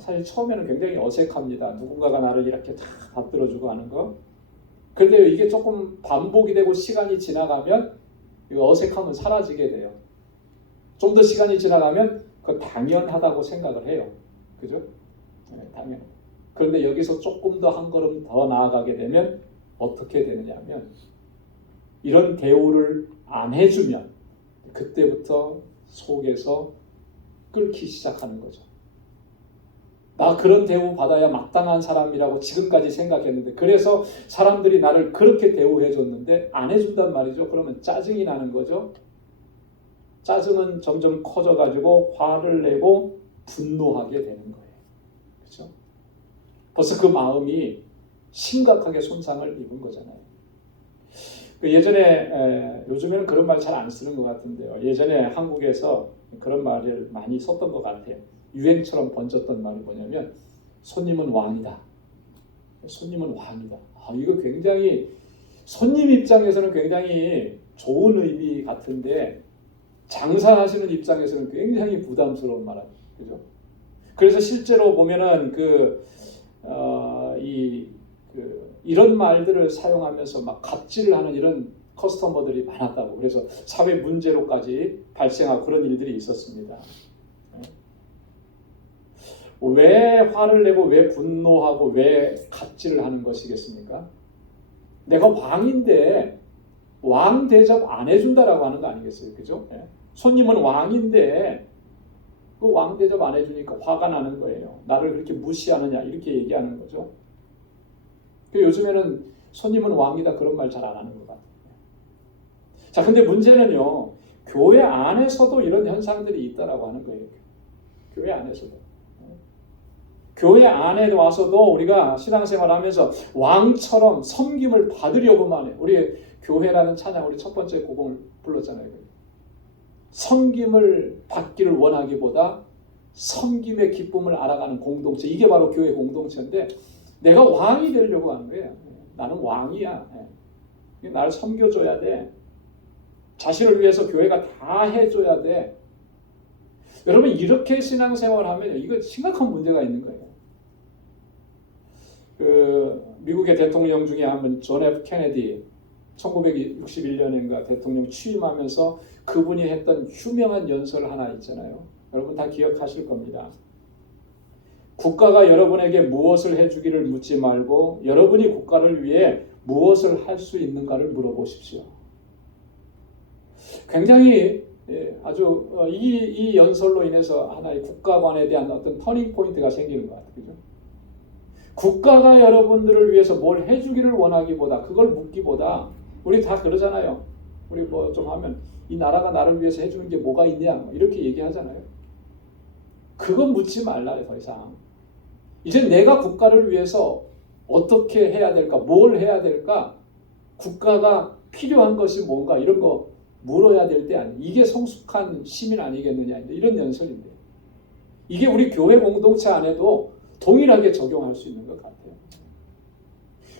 사실 처음에는 굉장히 어색합니다. 누군가가 나를 이렇게 다 받들어주고 하는 거. 그런데 이게 조금 반복이 되고 시간이 지나가면 이 어색함은 사라지게 돼요. 좀 더 시간이 지나가면 그거 당연하다고 생각을 해요. 그죠? 네, 당연. 그런데 여기서 조금 더 한 걸음 더 나아가게 되면 어떻게 되느냐면 이런 대우를 안 해주면 그때부터 속에서 끓기 시작하는 거죠. 나 그런 대우 받아야 마땅한 사람이라고 지금까지 생각했는데, 그래서 사람들이 나를 그렇게 대우해 줬는데 안 해준단 말이죠. 그러면 짜증이 나는 거죠. 짜증은 점점 커져가지고 화를 내고 분노하게 되는 거예요. 그렇죠? 벌써 그 마음이 심각하게 손상을 입은 거잖아요. 예전에, 요즘에는 그런 말 잘 안 쓰는 것 같은데요. 예전에 한국에서 그런 말을 많이 썼던 것 같아요. 유행처럼 번졌던 말이 뭐냐면, 손님은 왕이다. 손님은 왕이다. 이거 굉장히 손님 입장에서는 굉장히 좋은 의미 같은데, 장사하시는 입장에서는 굉장히 부담스러운 말이에요. 그죠? 그래서 실제로 보면은 이런 말들을 사용하면서 막 갑질을 하는 이런 커스터머들이 많았다고. 그래서 사회 문제로까지 발생하고 그런 일들이 있었습니다. 왜 화를 내고 왜 분노하고 왜 갑질을 하는 것이겠습니까? 내가 왕인데 왕 대접 안 해준다라고 하는 거 아니겠어요? 그죠? 손님은 왕인데 그 왕 대접 안 해주니까 화가 나는 거예요. 나를 그렇게 무시하느냐 이렇게 얘기하는 거죠. 요즘에는 손님은 왕이다 그런 말 잘 안 하는 것 같아요. 자, 근데 문제는요, 교회 안에서도 이런 현상들이 있다라고 하는 거예요. 교회 안에서도. 교회 안에 와서도 우리가 신앙생활하면서 왕처럼 섬김을 받으려고만 해. 우리 교회라는 찬양 우리 첫 번째 곡을 불렀잖아요. 섬김을 받기를 원하기보다 섬김의 기쁨을 알아가는 공동체, 이게 바로 교회 공동체인데, 내가 왕이 되려고 하는 거예요. 나는 왕이야. 나를 섬겨줘야 돼. 자신을 위해서 교회가 다 해줘야 돼. 여러분, 이렇게 신앙생활하면 이거 심각한 문제가 있는 거예요. 미국의 대통령 중에 한 분 존 F 케네디 1961년인가 대통령 취임하면서 그분이 했던 유명한 연설 하나 있잖아요. 여러분 다 기억하실 겁니다. 국가가 여러분에게 무엇을 해주기를 묻지 말고 여러분이 국가를 위해 무엇을 할 수 있는가를 물어보십시오. 굉장히 아주 이 연설로 인해서 하나의 국가관에 대한 어떤 터닝 포인트가 생기는 것 같아요. 그죠? 국가가 여러분들을 위해서 뭘 해주기를 원하기보다, 그걸 묻기보다, 우리 다 그러잖아요. 우리 뭐 좀 하면 이 나라가 나를 위해서 해주는 게 뭐가 있냐 이렇게 얘기하잖아요. 그건 묻지 말라요. 더 이상. 이제 내가 국가를 위해서 어떻게 해야 될까, 뭘 해야 될까, 국가가 필요한 것이 뭔가 이런 거 물어야 될 때 아니에요. 이게 성숙한 시민 아니겠느냐 이런 연설인데, 이게 우리 교회 공동체 안에도 동일하게 적용할 수 있는 것 같아요.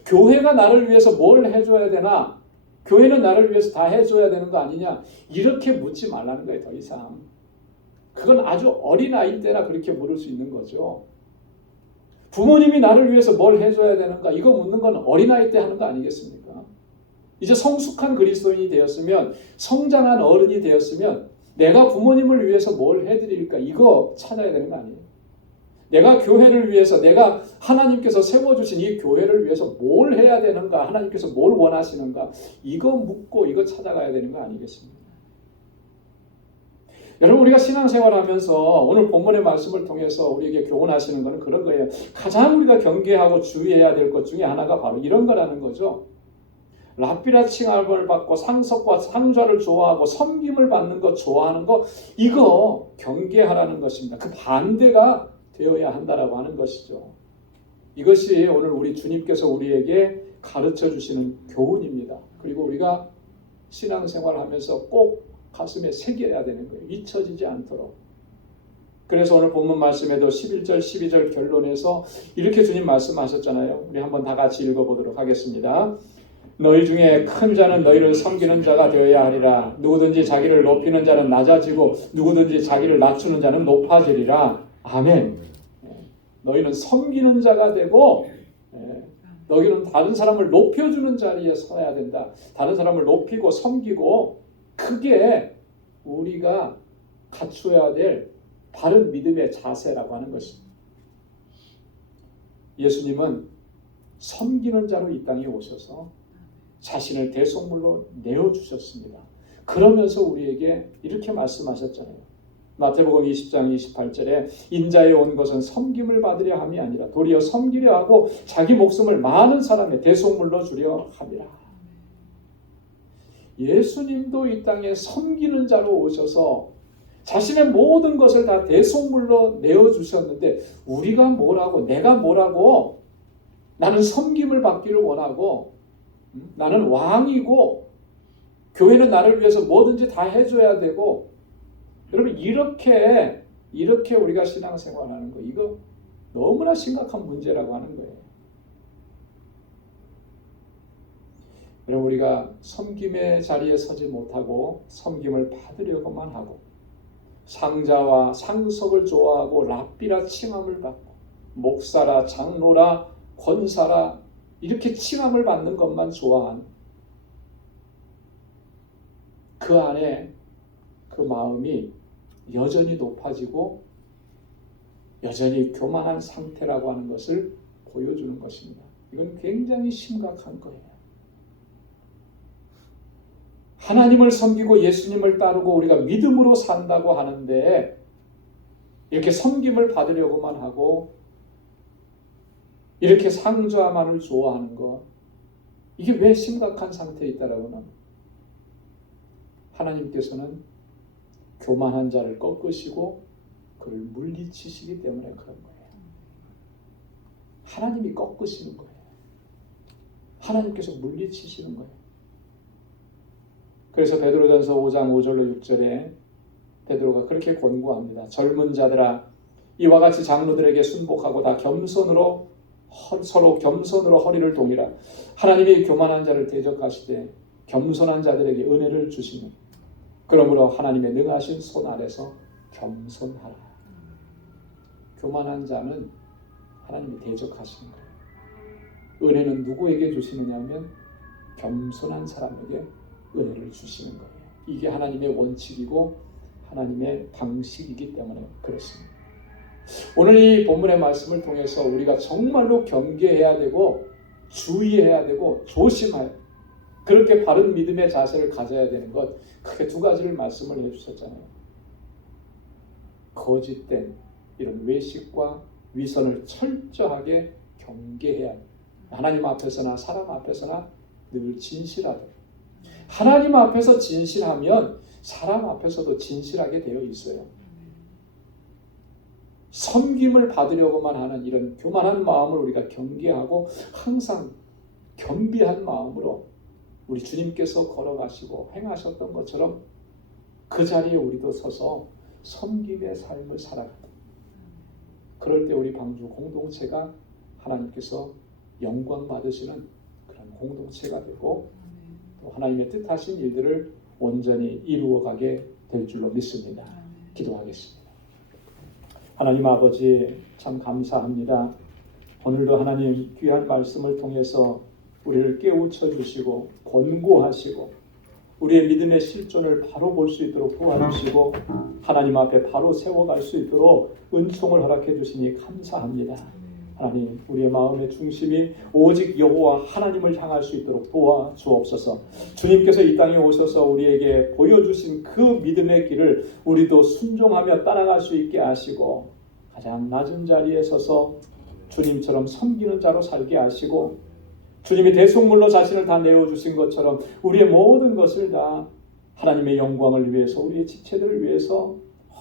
교회가 나를 위해서 뭘 해줘야 되나, 교회는 나를 위해서 다 해줘야 되는 거 아니냐, 이렇게 묻지 말라는 거예요. 더 이상. 그건 아주 어린아이 때나 그렇게 물을 수 있는 거죠. 부모님이 나를 위해서 뭘 해줘야 되는가, 이거 묻는 건 어린아이 때 하는 거 아니겠습니까? 이제 성숙한 그리스도인이 되었으면, 성장한 어른이 되었으면 내가 부모님을 위해서 뭘 해드릴까, 이거 찾아야 되는 거 아니에요? 내가 교회를 위해서, 내가 하나님께서 세워주신 이 교회를 위해서 뭘 해야 되는가, 하나님께서 뭘 원하시는가, 이거 묻고 이거 찾아가야 되는 거 아니겠습니까? 여러분, 우리가 신앙생활하면서 오늘 본문의 말씀을 통해서 우리에게 교훈하시는 것은 그런 거예요. 가장 우리가 경계하고 주의해야 될 것 중에 하나가 바로 이런 거라는 거죠. 랍비라 칭함을 받고 상석과 상좌를 좋아하고 섬김을 받는 것 좋아하는 것, 이거 경계하라는 것입니다. 그 반대가 되어야 한다라고 하는 것이죠. 이것이 오늘 우리 주님께서 우리에게 가르쳐 주시는 교훈입니다. 그리고 우리가 신앙생활을 하면서 꼭 가슴에 새겨야 되는 거예요. 잊혀지지 않도록. 그래서 오늘 본문 말씀에도 11절 12절 결론에서 이렇게 주님 말씀하셨잖아요. 우리 한번 다 같이 읽어보도록 하겠습니다. 너희 중에 큰 자는 너희를 섬기는 자가 되어야 하리라. 누구든지 자기를 높이는 자는 낮아지고 누구든지 자기를 낮추는 자는 높아지리라. 아멘. 너희는 섬기는 자가 되고, 너희는 다른 사람을 높여주는 자리에 서야 된다. 다른 사람을 높이고 섬기고, 그게 우리가 갖추어야 될 바른 믿음의 자세라고 하는 것입니다. 예수님은 섬기는 자로 이 땅에 오셔서 자신을 대속물로 내어주셨습니다. 그러면서 우리에게 이렇게 말씀하셨잖아요. 마태복음 20장 28절에 인자에 온 것은 섬김을 받으려 함이 아니라 도리어 섬기려 하고 자기 목숨을 많은 사람의 대속물로 주려 함이라. 예수님도 이 땅에 섬기는 자로 오셔서 자신의 모든 것을 다 대속물로 내어주셨는데 우리가 뭐라고, 내가 뭐라고, 나는 섬김을 받기를 원하고 나는 왕이고 교회는 나를 위해서 뭐든지 다 해줘야 되고, 여러분 이렇게 우리가 신앙생활하는 거, 이거 너무나 심각한 문제라고 하는 거예요. 여러분 우리가 섬김의 자리에 서지 못하고 섬김을 받으려고만 하고 상자와 상석을 좋아하고 랍비라 칭함을 받고 목사라 장로라 권사라 이렇게 칭함을 받는 것만 좋아한 그 안에 그 마음이 여전히 높아지고 여전히 교만한 상태라고 하는 것을 보여주는 것입니다. 이건 굉장히 심각한 거예요. 하나님을 섬기고 예수님을 따르고 우리가 믿음으로 산다고 하는데 이렇게 섬김을 받으려고만 하고 이렇게 상좌만을 좋아하는 것, 이게 왜 심각한 상태에 있다라고는 하나님께서는 교만한 자를 꺾으시고 그를 물리치시기 때문에 그런 거예요. 하나님이 꺾으시는 거예요. 하나님께서 물리치시는 거예요. 그래서 베드로전서 5장 5절로 6절에 베드로가 그렇게 권고합니다. 젊은 자들아, 이와 같이 장로들에게 순복하고 다 겸손으로 서로 겸손으로 허리를 동이라. 하나님이 교만한 자를 대적하시되 겸손한 자들에게 은혜를 주시니 그러므로 하나님의 능하신 손 아래서 겸손하라. 교만한 자는 하나님이 대적하시는 거예요. 은혜는 누구에게 주시느냐 하면 겸손한 사람에게 은혜를 주시는 거예요. 이게 하나님의 원칙이고 하나님의 방식이기 때문에 그렇습니다. 오늘 이 본문의 말씀을 통해서 우리가 정말로 경계해야 되고 주의해야 되고 조심해야, 그렇게 바른 믿음의 자세를 가져야 되는 것, 크게 두 가지를 말씀을 해주셨잖아요. 거짓된 이런 외식과 위선을 철저하게 경계해야 합니다. 하나님 앞에서나 사람 앞에서나 늘 진실하다. 하나님 앞에서 진실하면 사람 앞에서도 진실하게 되어 있어요. 섬김을 받으려고만 하는 이런 교만한 마음을 우리가 경계하고 항상 겸비한 마음으로 우리 주님께서 걸어가시고 행하셨던 것처럼 그 자리에 우리도 서서 섬김의 삶을 살아갑니다. 그럴 때 우리 방주 공동체가 하나님께서 영광 받으시는 그런 공동체가 되고 또 하나님의 뜻하신 일들을 온전히 이루어가게 될 줄로 믿습니다. 기도하겠습니다. 하나님 아버지, 참 감사합니다. 오늘도 하나님 귀한 말씀을 통해서 우리를 깨우쳐 주시고 권고하시고 우리의 믿음의 실존을 바로 볼 수 있도록 도와주시고 하나님 앞에 바로 세워갈 수 있도록 은총을 허락해 주시니 감사합니다. 하나님, 우리의 마음의 중심이 오직 여호와 하나님을 향할 수 있도록 도와주옵소서. 주님께서 이 땅에 오셔서 우리에게 보여주신 그 믿음의 길을 우리도 순종하며 따라갈 수 있게 하시고 가장 낮은 자리에 서서 주님처럼 섬기는 자로 살게 하시고 주님이 대속물로 자신을 다 내어주신 것처럼 우리의 모든 것을 다 하나님의 영광을 위해서 우리의 지체들을 위해서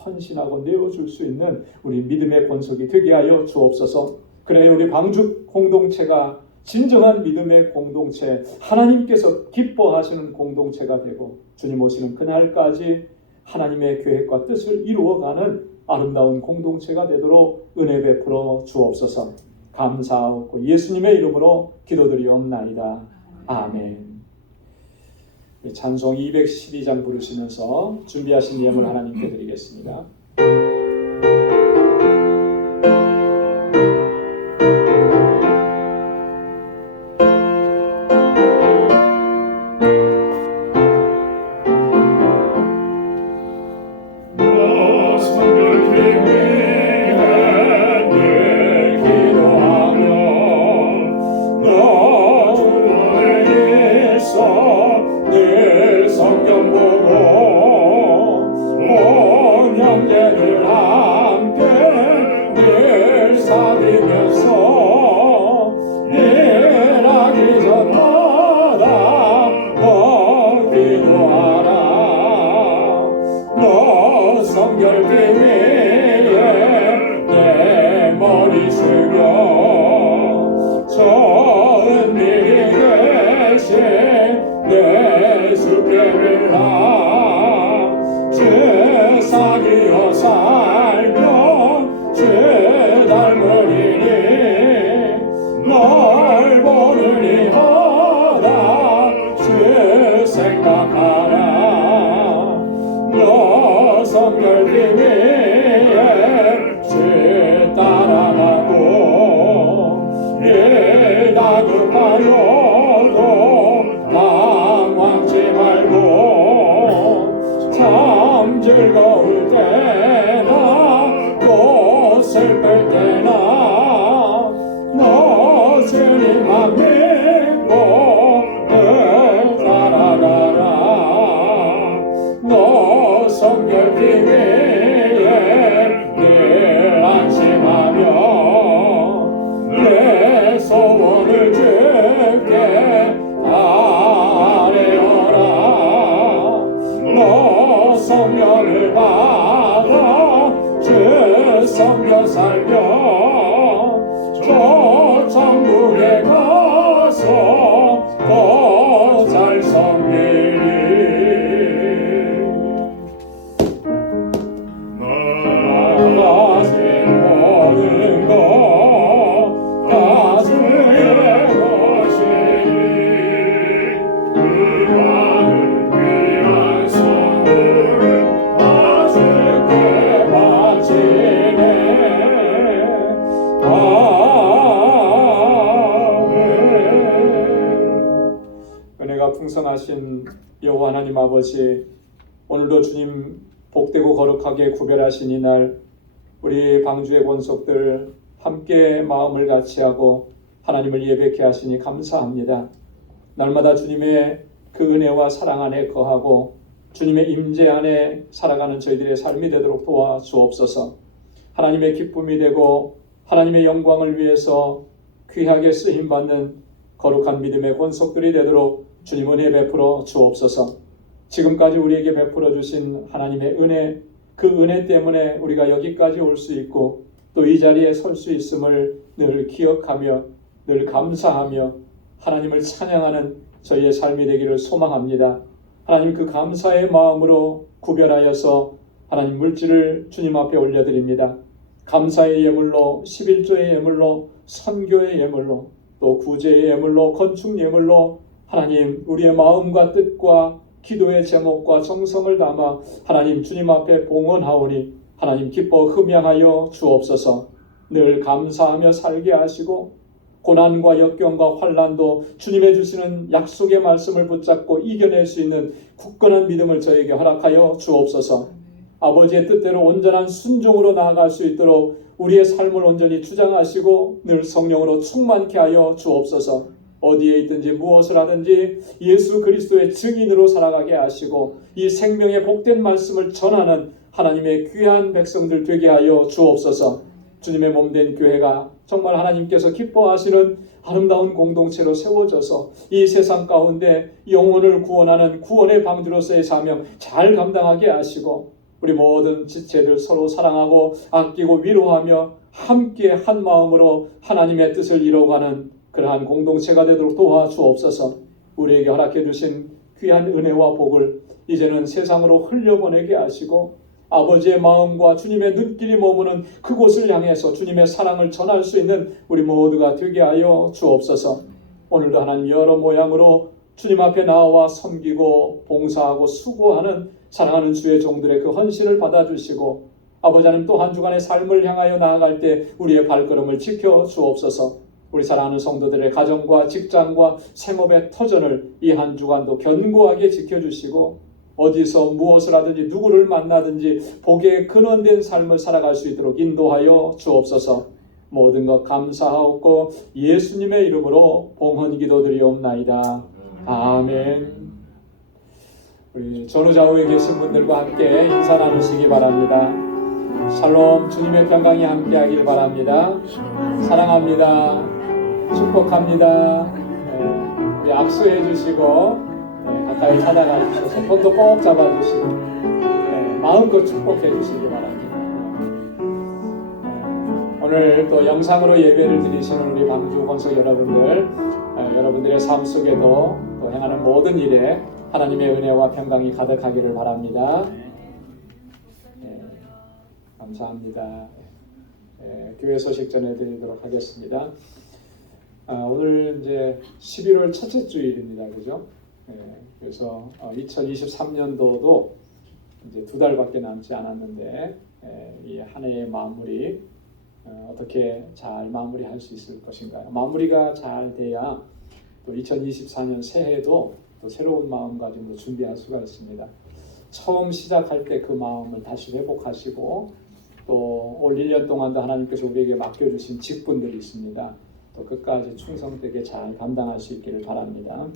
헌신하고 내어줄 수 있는 우리 믿음의 권속이 되게 하여 주옵소서. 그래 우리 방주 공동체가 진정한 믿음의 공동체, 하나님께서 기뻐하시는 공동체가 되고 주님 오시는 그날까지 하나님의 계획과 뜻을 이루어가는 아름다운 공동체가 되도록 은혜 베풀어 주옵소서. 감사하고 예수님의 이름으로 기도드리옵나이다. 아멘. 찬송 212장 부르시면서 준비하신 예물 하나님께 드리겠습니다. 내 성경 보고 온 형제를 살아가라. 너 성결기 위해 주 따라가고 일 다급하여도 당황치 말고 참 즐거울 때나 또 슬플 때나 너 주님만 믿고 늘 살아가라. 너 성결기 위해 늘 안심하며 내 소원을 주께 아뢰어라. 너 성령을 받아 주 섬겨 살며 저 천국에 가서 더 잘 섬기리. 나가신 모든 것 다 주의 것이니 그 많은 귀한 선물을 다 주께 바치네. 은혜가 풍성하신 여호와 하나님 아버지, 오늘도 주님 복되고 거룩하게 구별하신 이날 우리 방주의 권속들 함께 마음을 같이하고 하나님을 예배케 하시니 감사합니다. 날마다 주님의 그 은혜와 사랑 안에 거하고 주님의 임재 안에 살아가는 저희들의 삶이 되도록 도와주옵소서. 하나님의 기쁨이 되고 하나님의 영광을 위해서 귀하게 쓰임받는 거룩한 믿음의 권속들이 되도록 주님 은혜 베풀어 주옵소서. 지금까지 우리에게 베풀어 주신 하나님의 은혜, 그 은혜 때문에 우리가 여기까지 올 수 있고 또 이 자리에 설 수 있음을 늘 기억하며 늘 감사하며 하나님을 찬양하는 저희의 삶이 되기를 소망합니다. 하나님 그 감사의 마음으로 구별하여서 하나님 물질을 주님 앞에 올려드립니다. 감사의 예물로, 11조의 예물로, 선교의 예물로, 또 구제의 예물로, 건축 예물로 하나님 우리의 마음과 뜻과 기도의 제목과 정성을 담아 하나님 주님 앞에 봉헌하오니 하나님 기뻐 흠양하여 주옵소서. 늘 감사하며 살게 하시고 고난과 역경과 환난도 주님의 주시는 약속의 말씀을 붙잡고 이겨낼 수 있는 굳건한 믿음을 저에게 허락하여 주옵소서. 아버지의 뜻대로 온전한 순종으로 나아갈 수 있도록 우리의 삶을 온전히 주장하시고 늘 성령으로 충만케 하여 주옵소서. 어디에 있든지 무엇을 하든지 예수 그리스도의 증인으로 살아가게 하시고 이 생명의 복된 말씀을 전하는 하나님의 귀한 백성들 되게 하여 주옵소서. 주님의 몸된 교회가 정말 하나님께서 기뻐하시는 아름다운 공동체로 세워져서 이 세상 가운데 영혼을 구원하는 구원의 방주로서의 사명 잘 감당하게 하시고 우리 모든 지체들 서로 사랑하고 아끼고 위로하며 함께 한 마음으로 하나님의 뜻을 이루어가는 그러한 공동체가 되도록 도와주옵소서. 우리에게 허락해 주신 귀한 은혜와 복을 이제는 세상으로 흘려보내게 하시고 아버지의 마음과 주님의 눈길이 머무는 그곳을 향해서 주님의 사랑을 전할 수 있는 우리 모두가 되게 하여 주옵소서. 오늘도 하나님 여러 모양으로 주님 앞에 나와 섬기고 봉사하고 수고하는 사랑하는 주의 종들의 그 헌신을 받아주시고 아버지 하나님 또 한 주간의 삶을 향하여 나아갈 때 우리의 발걸음을 지켜 주옵소서. 우리 사랑하는 성도들의 가정과 직장과 생업의 터전을 이 한 주간도 견고하게 지켜주시고 어디서 무엇을 하든지 누구를 만나든지 복에 근원된 삶을 살아갈 수 있도록 인도하여 주옵소서. 모든 것 감사하옵고 예수님의 이름으로 봉헌 기도드리옵나이다. 아멘. 우리 전후좌우에 계신 분들과 함께 인사 나누시기 바랍니다. 샬롬, 주님의 평강이 함께하길 바랍니다. 사랑합니다. 축복합니다. 우리 악수해 주시고 가까이 찾아가 주셔서 손도 꼭 잡아주시고 마음껏 축복해 주시기 바랍니다. 오늘 또 영상으로 예배를 드리시는 우리 방주 권속 여러분들, 여러분들의 삶 속에도 또 행하는 모든 일에 하나님의 은혜와 평강이 가득하기를 바랍니다. 감사합니다. 교회 소식 전해드리도록 하겠습니다. 오늘 이제 11월 첫째 주일입니다, 그죠? 그래서 2023년도도 이제 2달밖에 남지 않았는데 이 한 해의 마무리 어떻게 잘 마무리할 수 있을 것인가요? 마무리가 잘 돼야 또 2024년 새해도 또 새로운 마음가짐으로 준비할 수가 있습니다. 처음 시작할 때 그 마음을 다시 회복하시고 또 올 1년 동안도 하나님께서 우리에게 맡겨주신 직분들이 있습니다. 또 끝까지 충성되게 잘 감당할 수 있기를 바랍니다.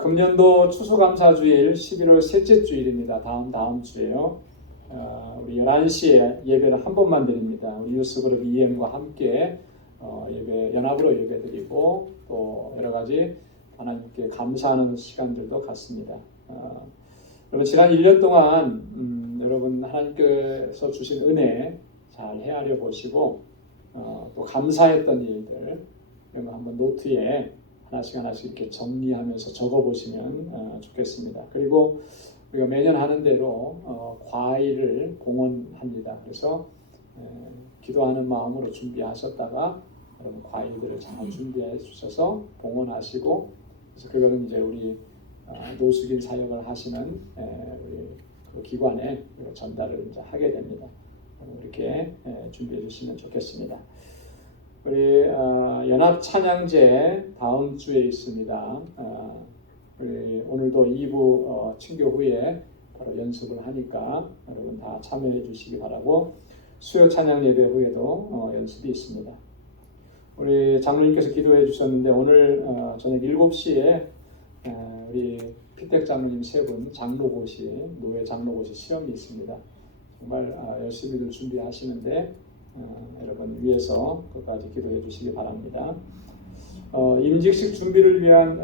금년도 추수감사주일 11월 셋째 주일입니다. 다음 주에요. 우리 11시에 예배를 한 번만 드립니다. 우리 유스그룹 EM과 함께 연합으로 예배드리고 또 여러 가지 하나님께 감사하는 시간들도 갖습니다. 여러분 지난 1년 동안 여러분 하나님께서 주신 은혜 잘 헤아려 보시고 또 감사했던 일들 이런 거 한번 노트에 하나씩 이렇게 정리하면서 적어 보시면 좋겠습니다. 그리고 우리가 매년 하는 대로 과일을 봉헌합니다. 그래서 기도하는 마음으로 준비하셨다가 여러분 과일들을 잘 준비해 주셔서 봉헌하시고 그래서 그거는 이제 우리 노숙인 사역을 하시는 우리 그 기관에 전달을 이제 하게 됩니다. 이렇게 준비해 주시면 좋겠습니다. 우리 연합 찬양제 다음 주에 있습니다. 우리 오늘도 2부 친교 후에 바로 연습을 하니까 여러분 다 참여해 주시기 바라고 수요 찬양 예배 후에도 연습이 있습니다. 우리 장로님께서 기도해 주셨는데 오늘 저녁 7시에 우리 피택 장로님 3분 노회 장로고시 시험이 있습니다. 정말 열심히들 준비하시는데 여러분 위해서 끝까지 기도해 주시기 바랍니다. 임직식 준비를 위한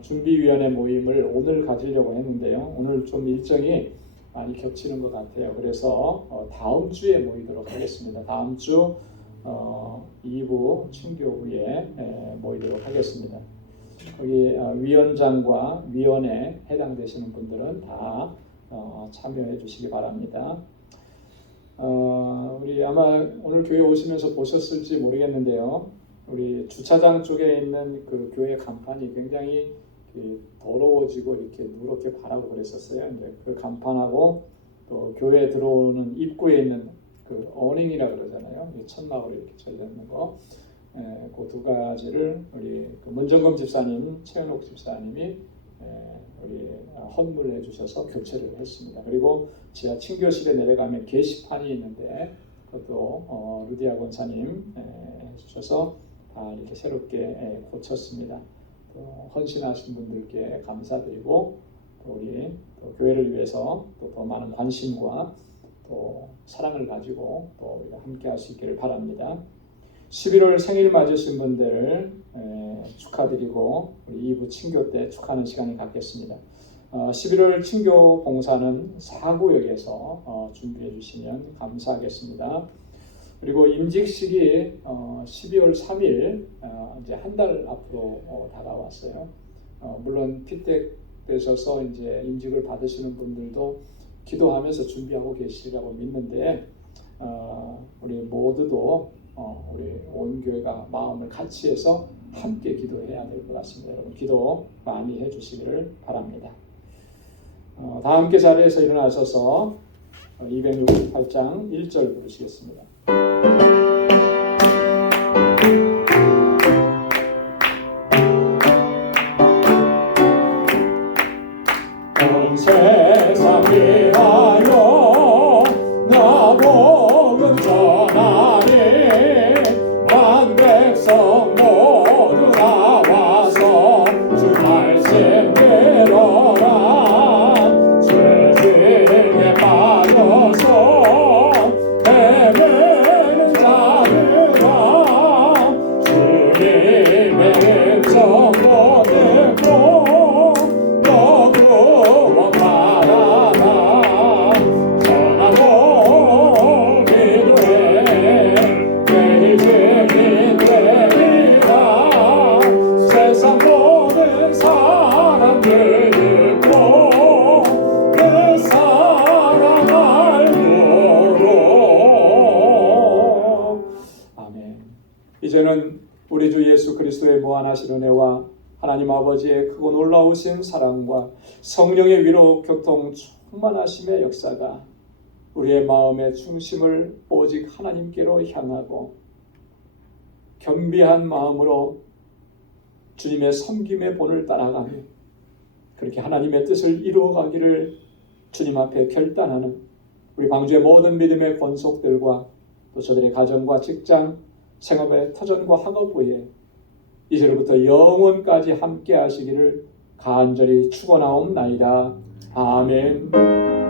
준비위원회 모임을 오늘 가지려고 했는데요. 오늘 좀 일정이 많이 겹치는 것 같아요. 그래서 다음 주에 모이도록 하겠습니다. 다음 주 2부 친교 후에 모이도록 하겠습니다. 거기 위원장과 위원에 해당되시는 분들은 다 참여해 주시기 바랍니다. 우리 아마 오늘 교회 오시면서 보셨을지 모르겠는데요. 우리 주차장 쪽에 있는 그 교회 간판이 굉장히 더러워지고 이렇게 누렇게 바라고 그랬었어요. 이제 그 간판하고 또 교회에 들어오는 입구에 있는 그 어닝이라 그러잖아요. 천막으로 이렇게 쳐져 있는 거. 그 2가지를 우리 그 문정검 집사님, 최현옥 집사님이 우리 헌물을 해주셔서 교체를 했습니다. 그리고 지하 친교실에 내려가면 게시판이 있는데 그것도 루디아 권사님 해주셔서 다 이렇게 새롭게 고쳤습니다. 또 헌신하신 분들께 감사드리고 또 우리 또 교회를 위해서 또 더 많은 관심과 또 사랑을 가지고 또 우리가 함께할 수 있기를 바랍니다. 11월 생일 맞으신 분들 축하드리고 우리 2부 친교 때 축하하는 시간을 갖겠습니다. 11월 친교 봉사는 사구역에서 준비해 주시면 감사하겠습니다. 그리고 임직식이 12월 3일 이제 한 달 앞으로 다가왔어요. 물론 피택 되셔서 이제 임직을 받으시는 분들도 기도하면서 준비하고 계시리라고 믿는데 우리 모두도 우리 온 교회가 마음을 같이 해서 함께 기도해야 될 것 같습니다. 여러분 기도 많이 해주시기를 바랍니다. 다 함께 자리에서 일어나셔서 268장 1절 부르시겠습니다. 온 세상 위하여 나복음 전하리 만 백성 모두 나와서 주 말씀 들어라 죄질에 빠져서 헤매는 자들아 주님의 음성 못 듣고 너 구원 바라라 전하고 기도해 매일 증인 되리라 세상 모든 사람들 듣고 그 사랑 알도록. 아멘. 이제는 우리 주 예수 그리스도의 무한하신 은혜와 하나님 하나님 아버지의 크고 놀라우신 사랑과 성령의 위로 교통 충만하심의 역사가 우리의 마음의 중심을 오직 하나님께로 향하고 겸비한 마음으로 주님의 섬김의 본을 따라가며 그렇게 하나님의 뜻을 이루어가기를 주님 앞에 결단하는 우리 광주의 모든 믿음의 권속들과 또 저들의 가정과 직장, 생업의 터전과 학업부에 이제로부터 영원까지 함께 하시기를 간절히 축원하옵나이다. 아멘.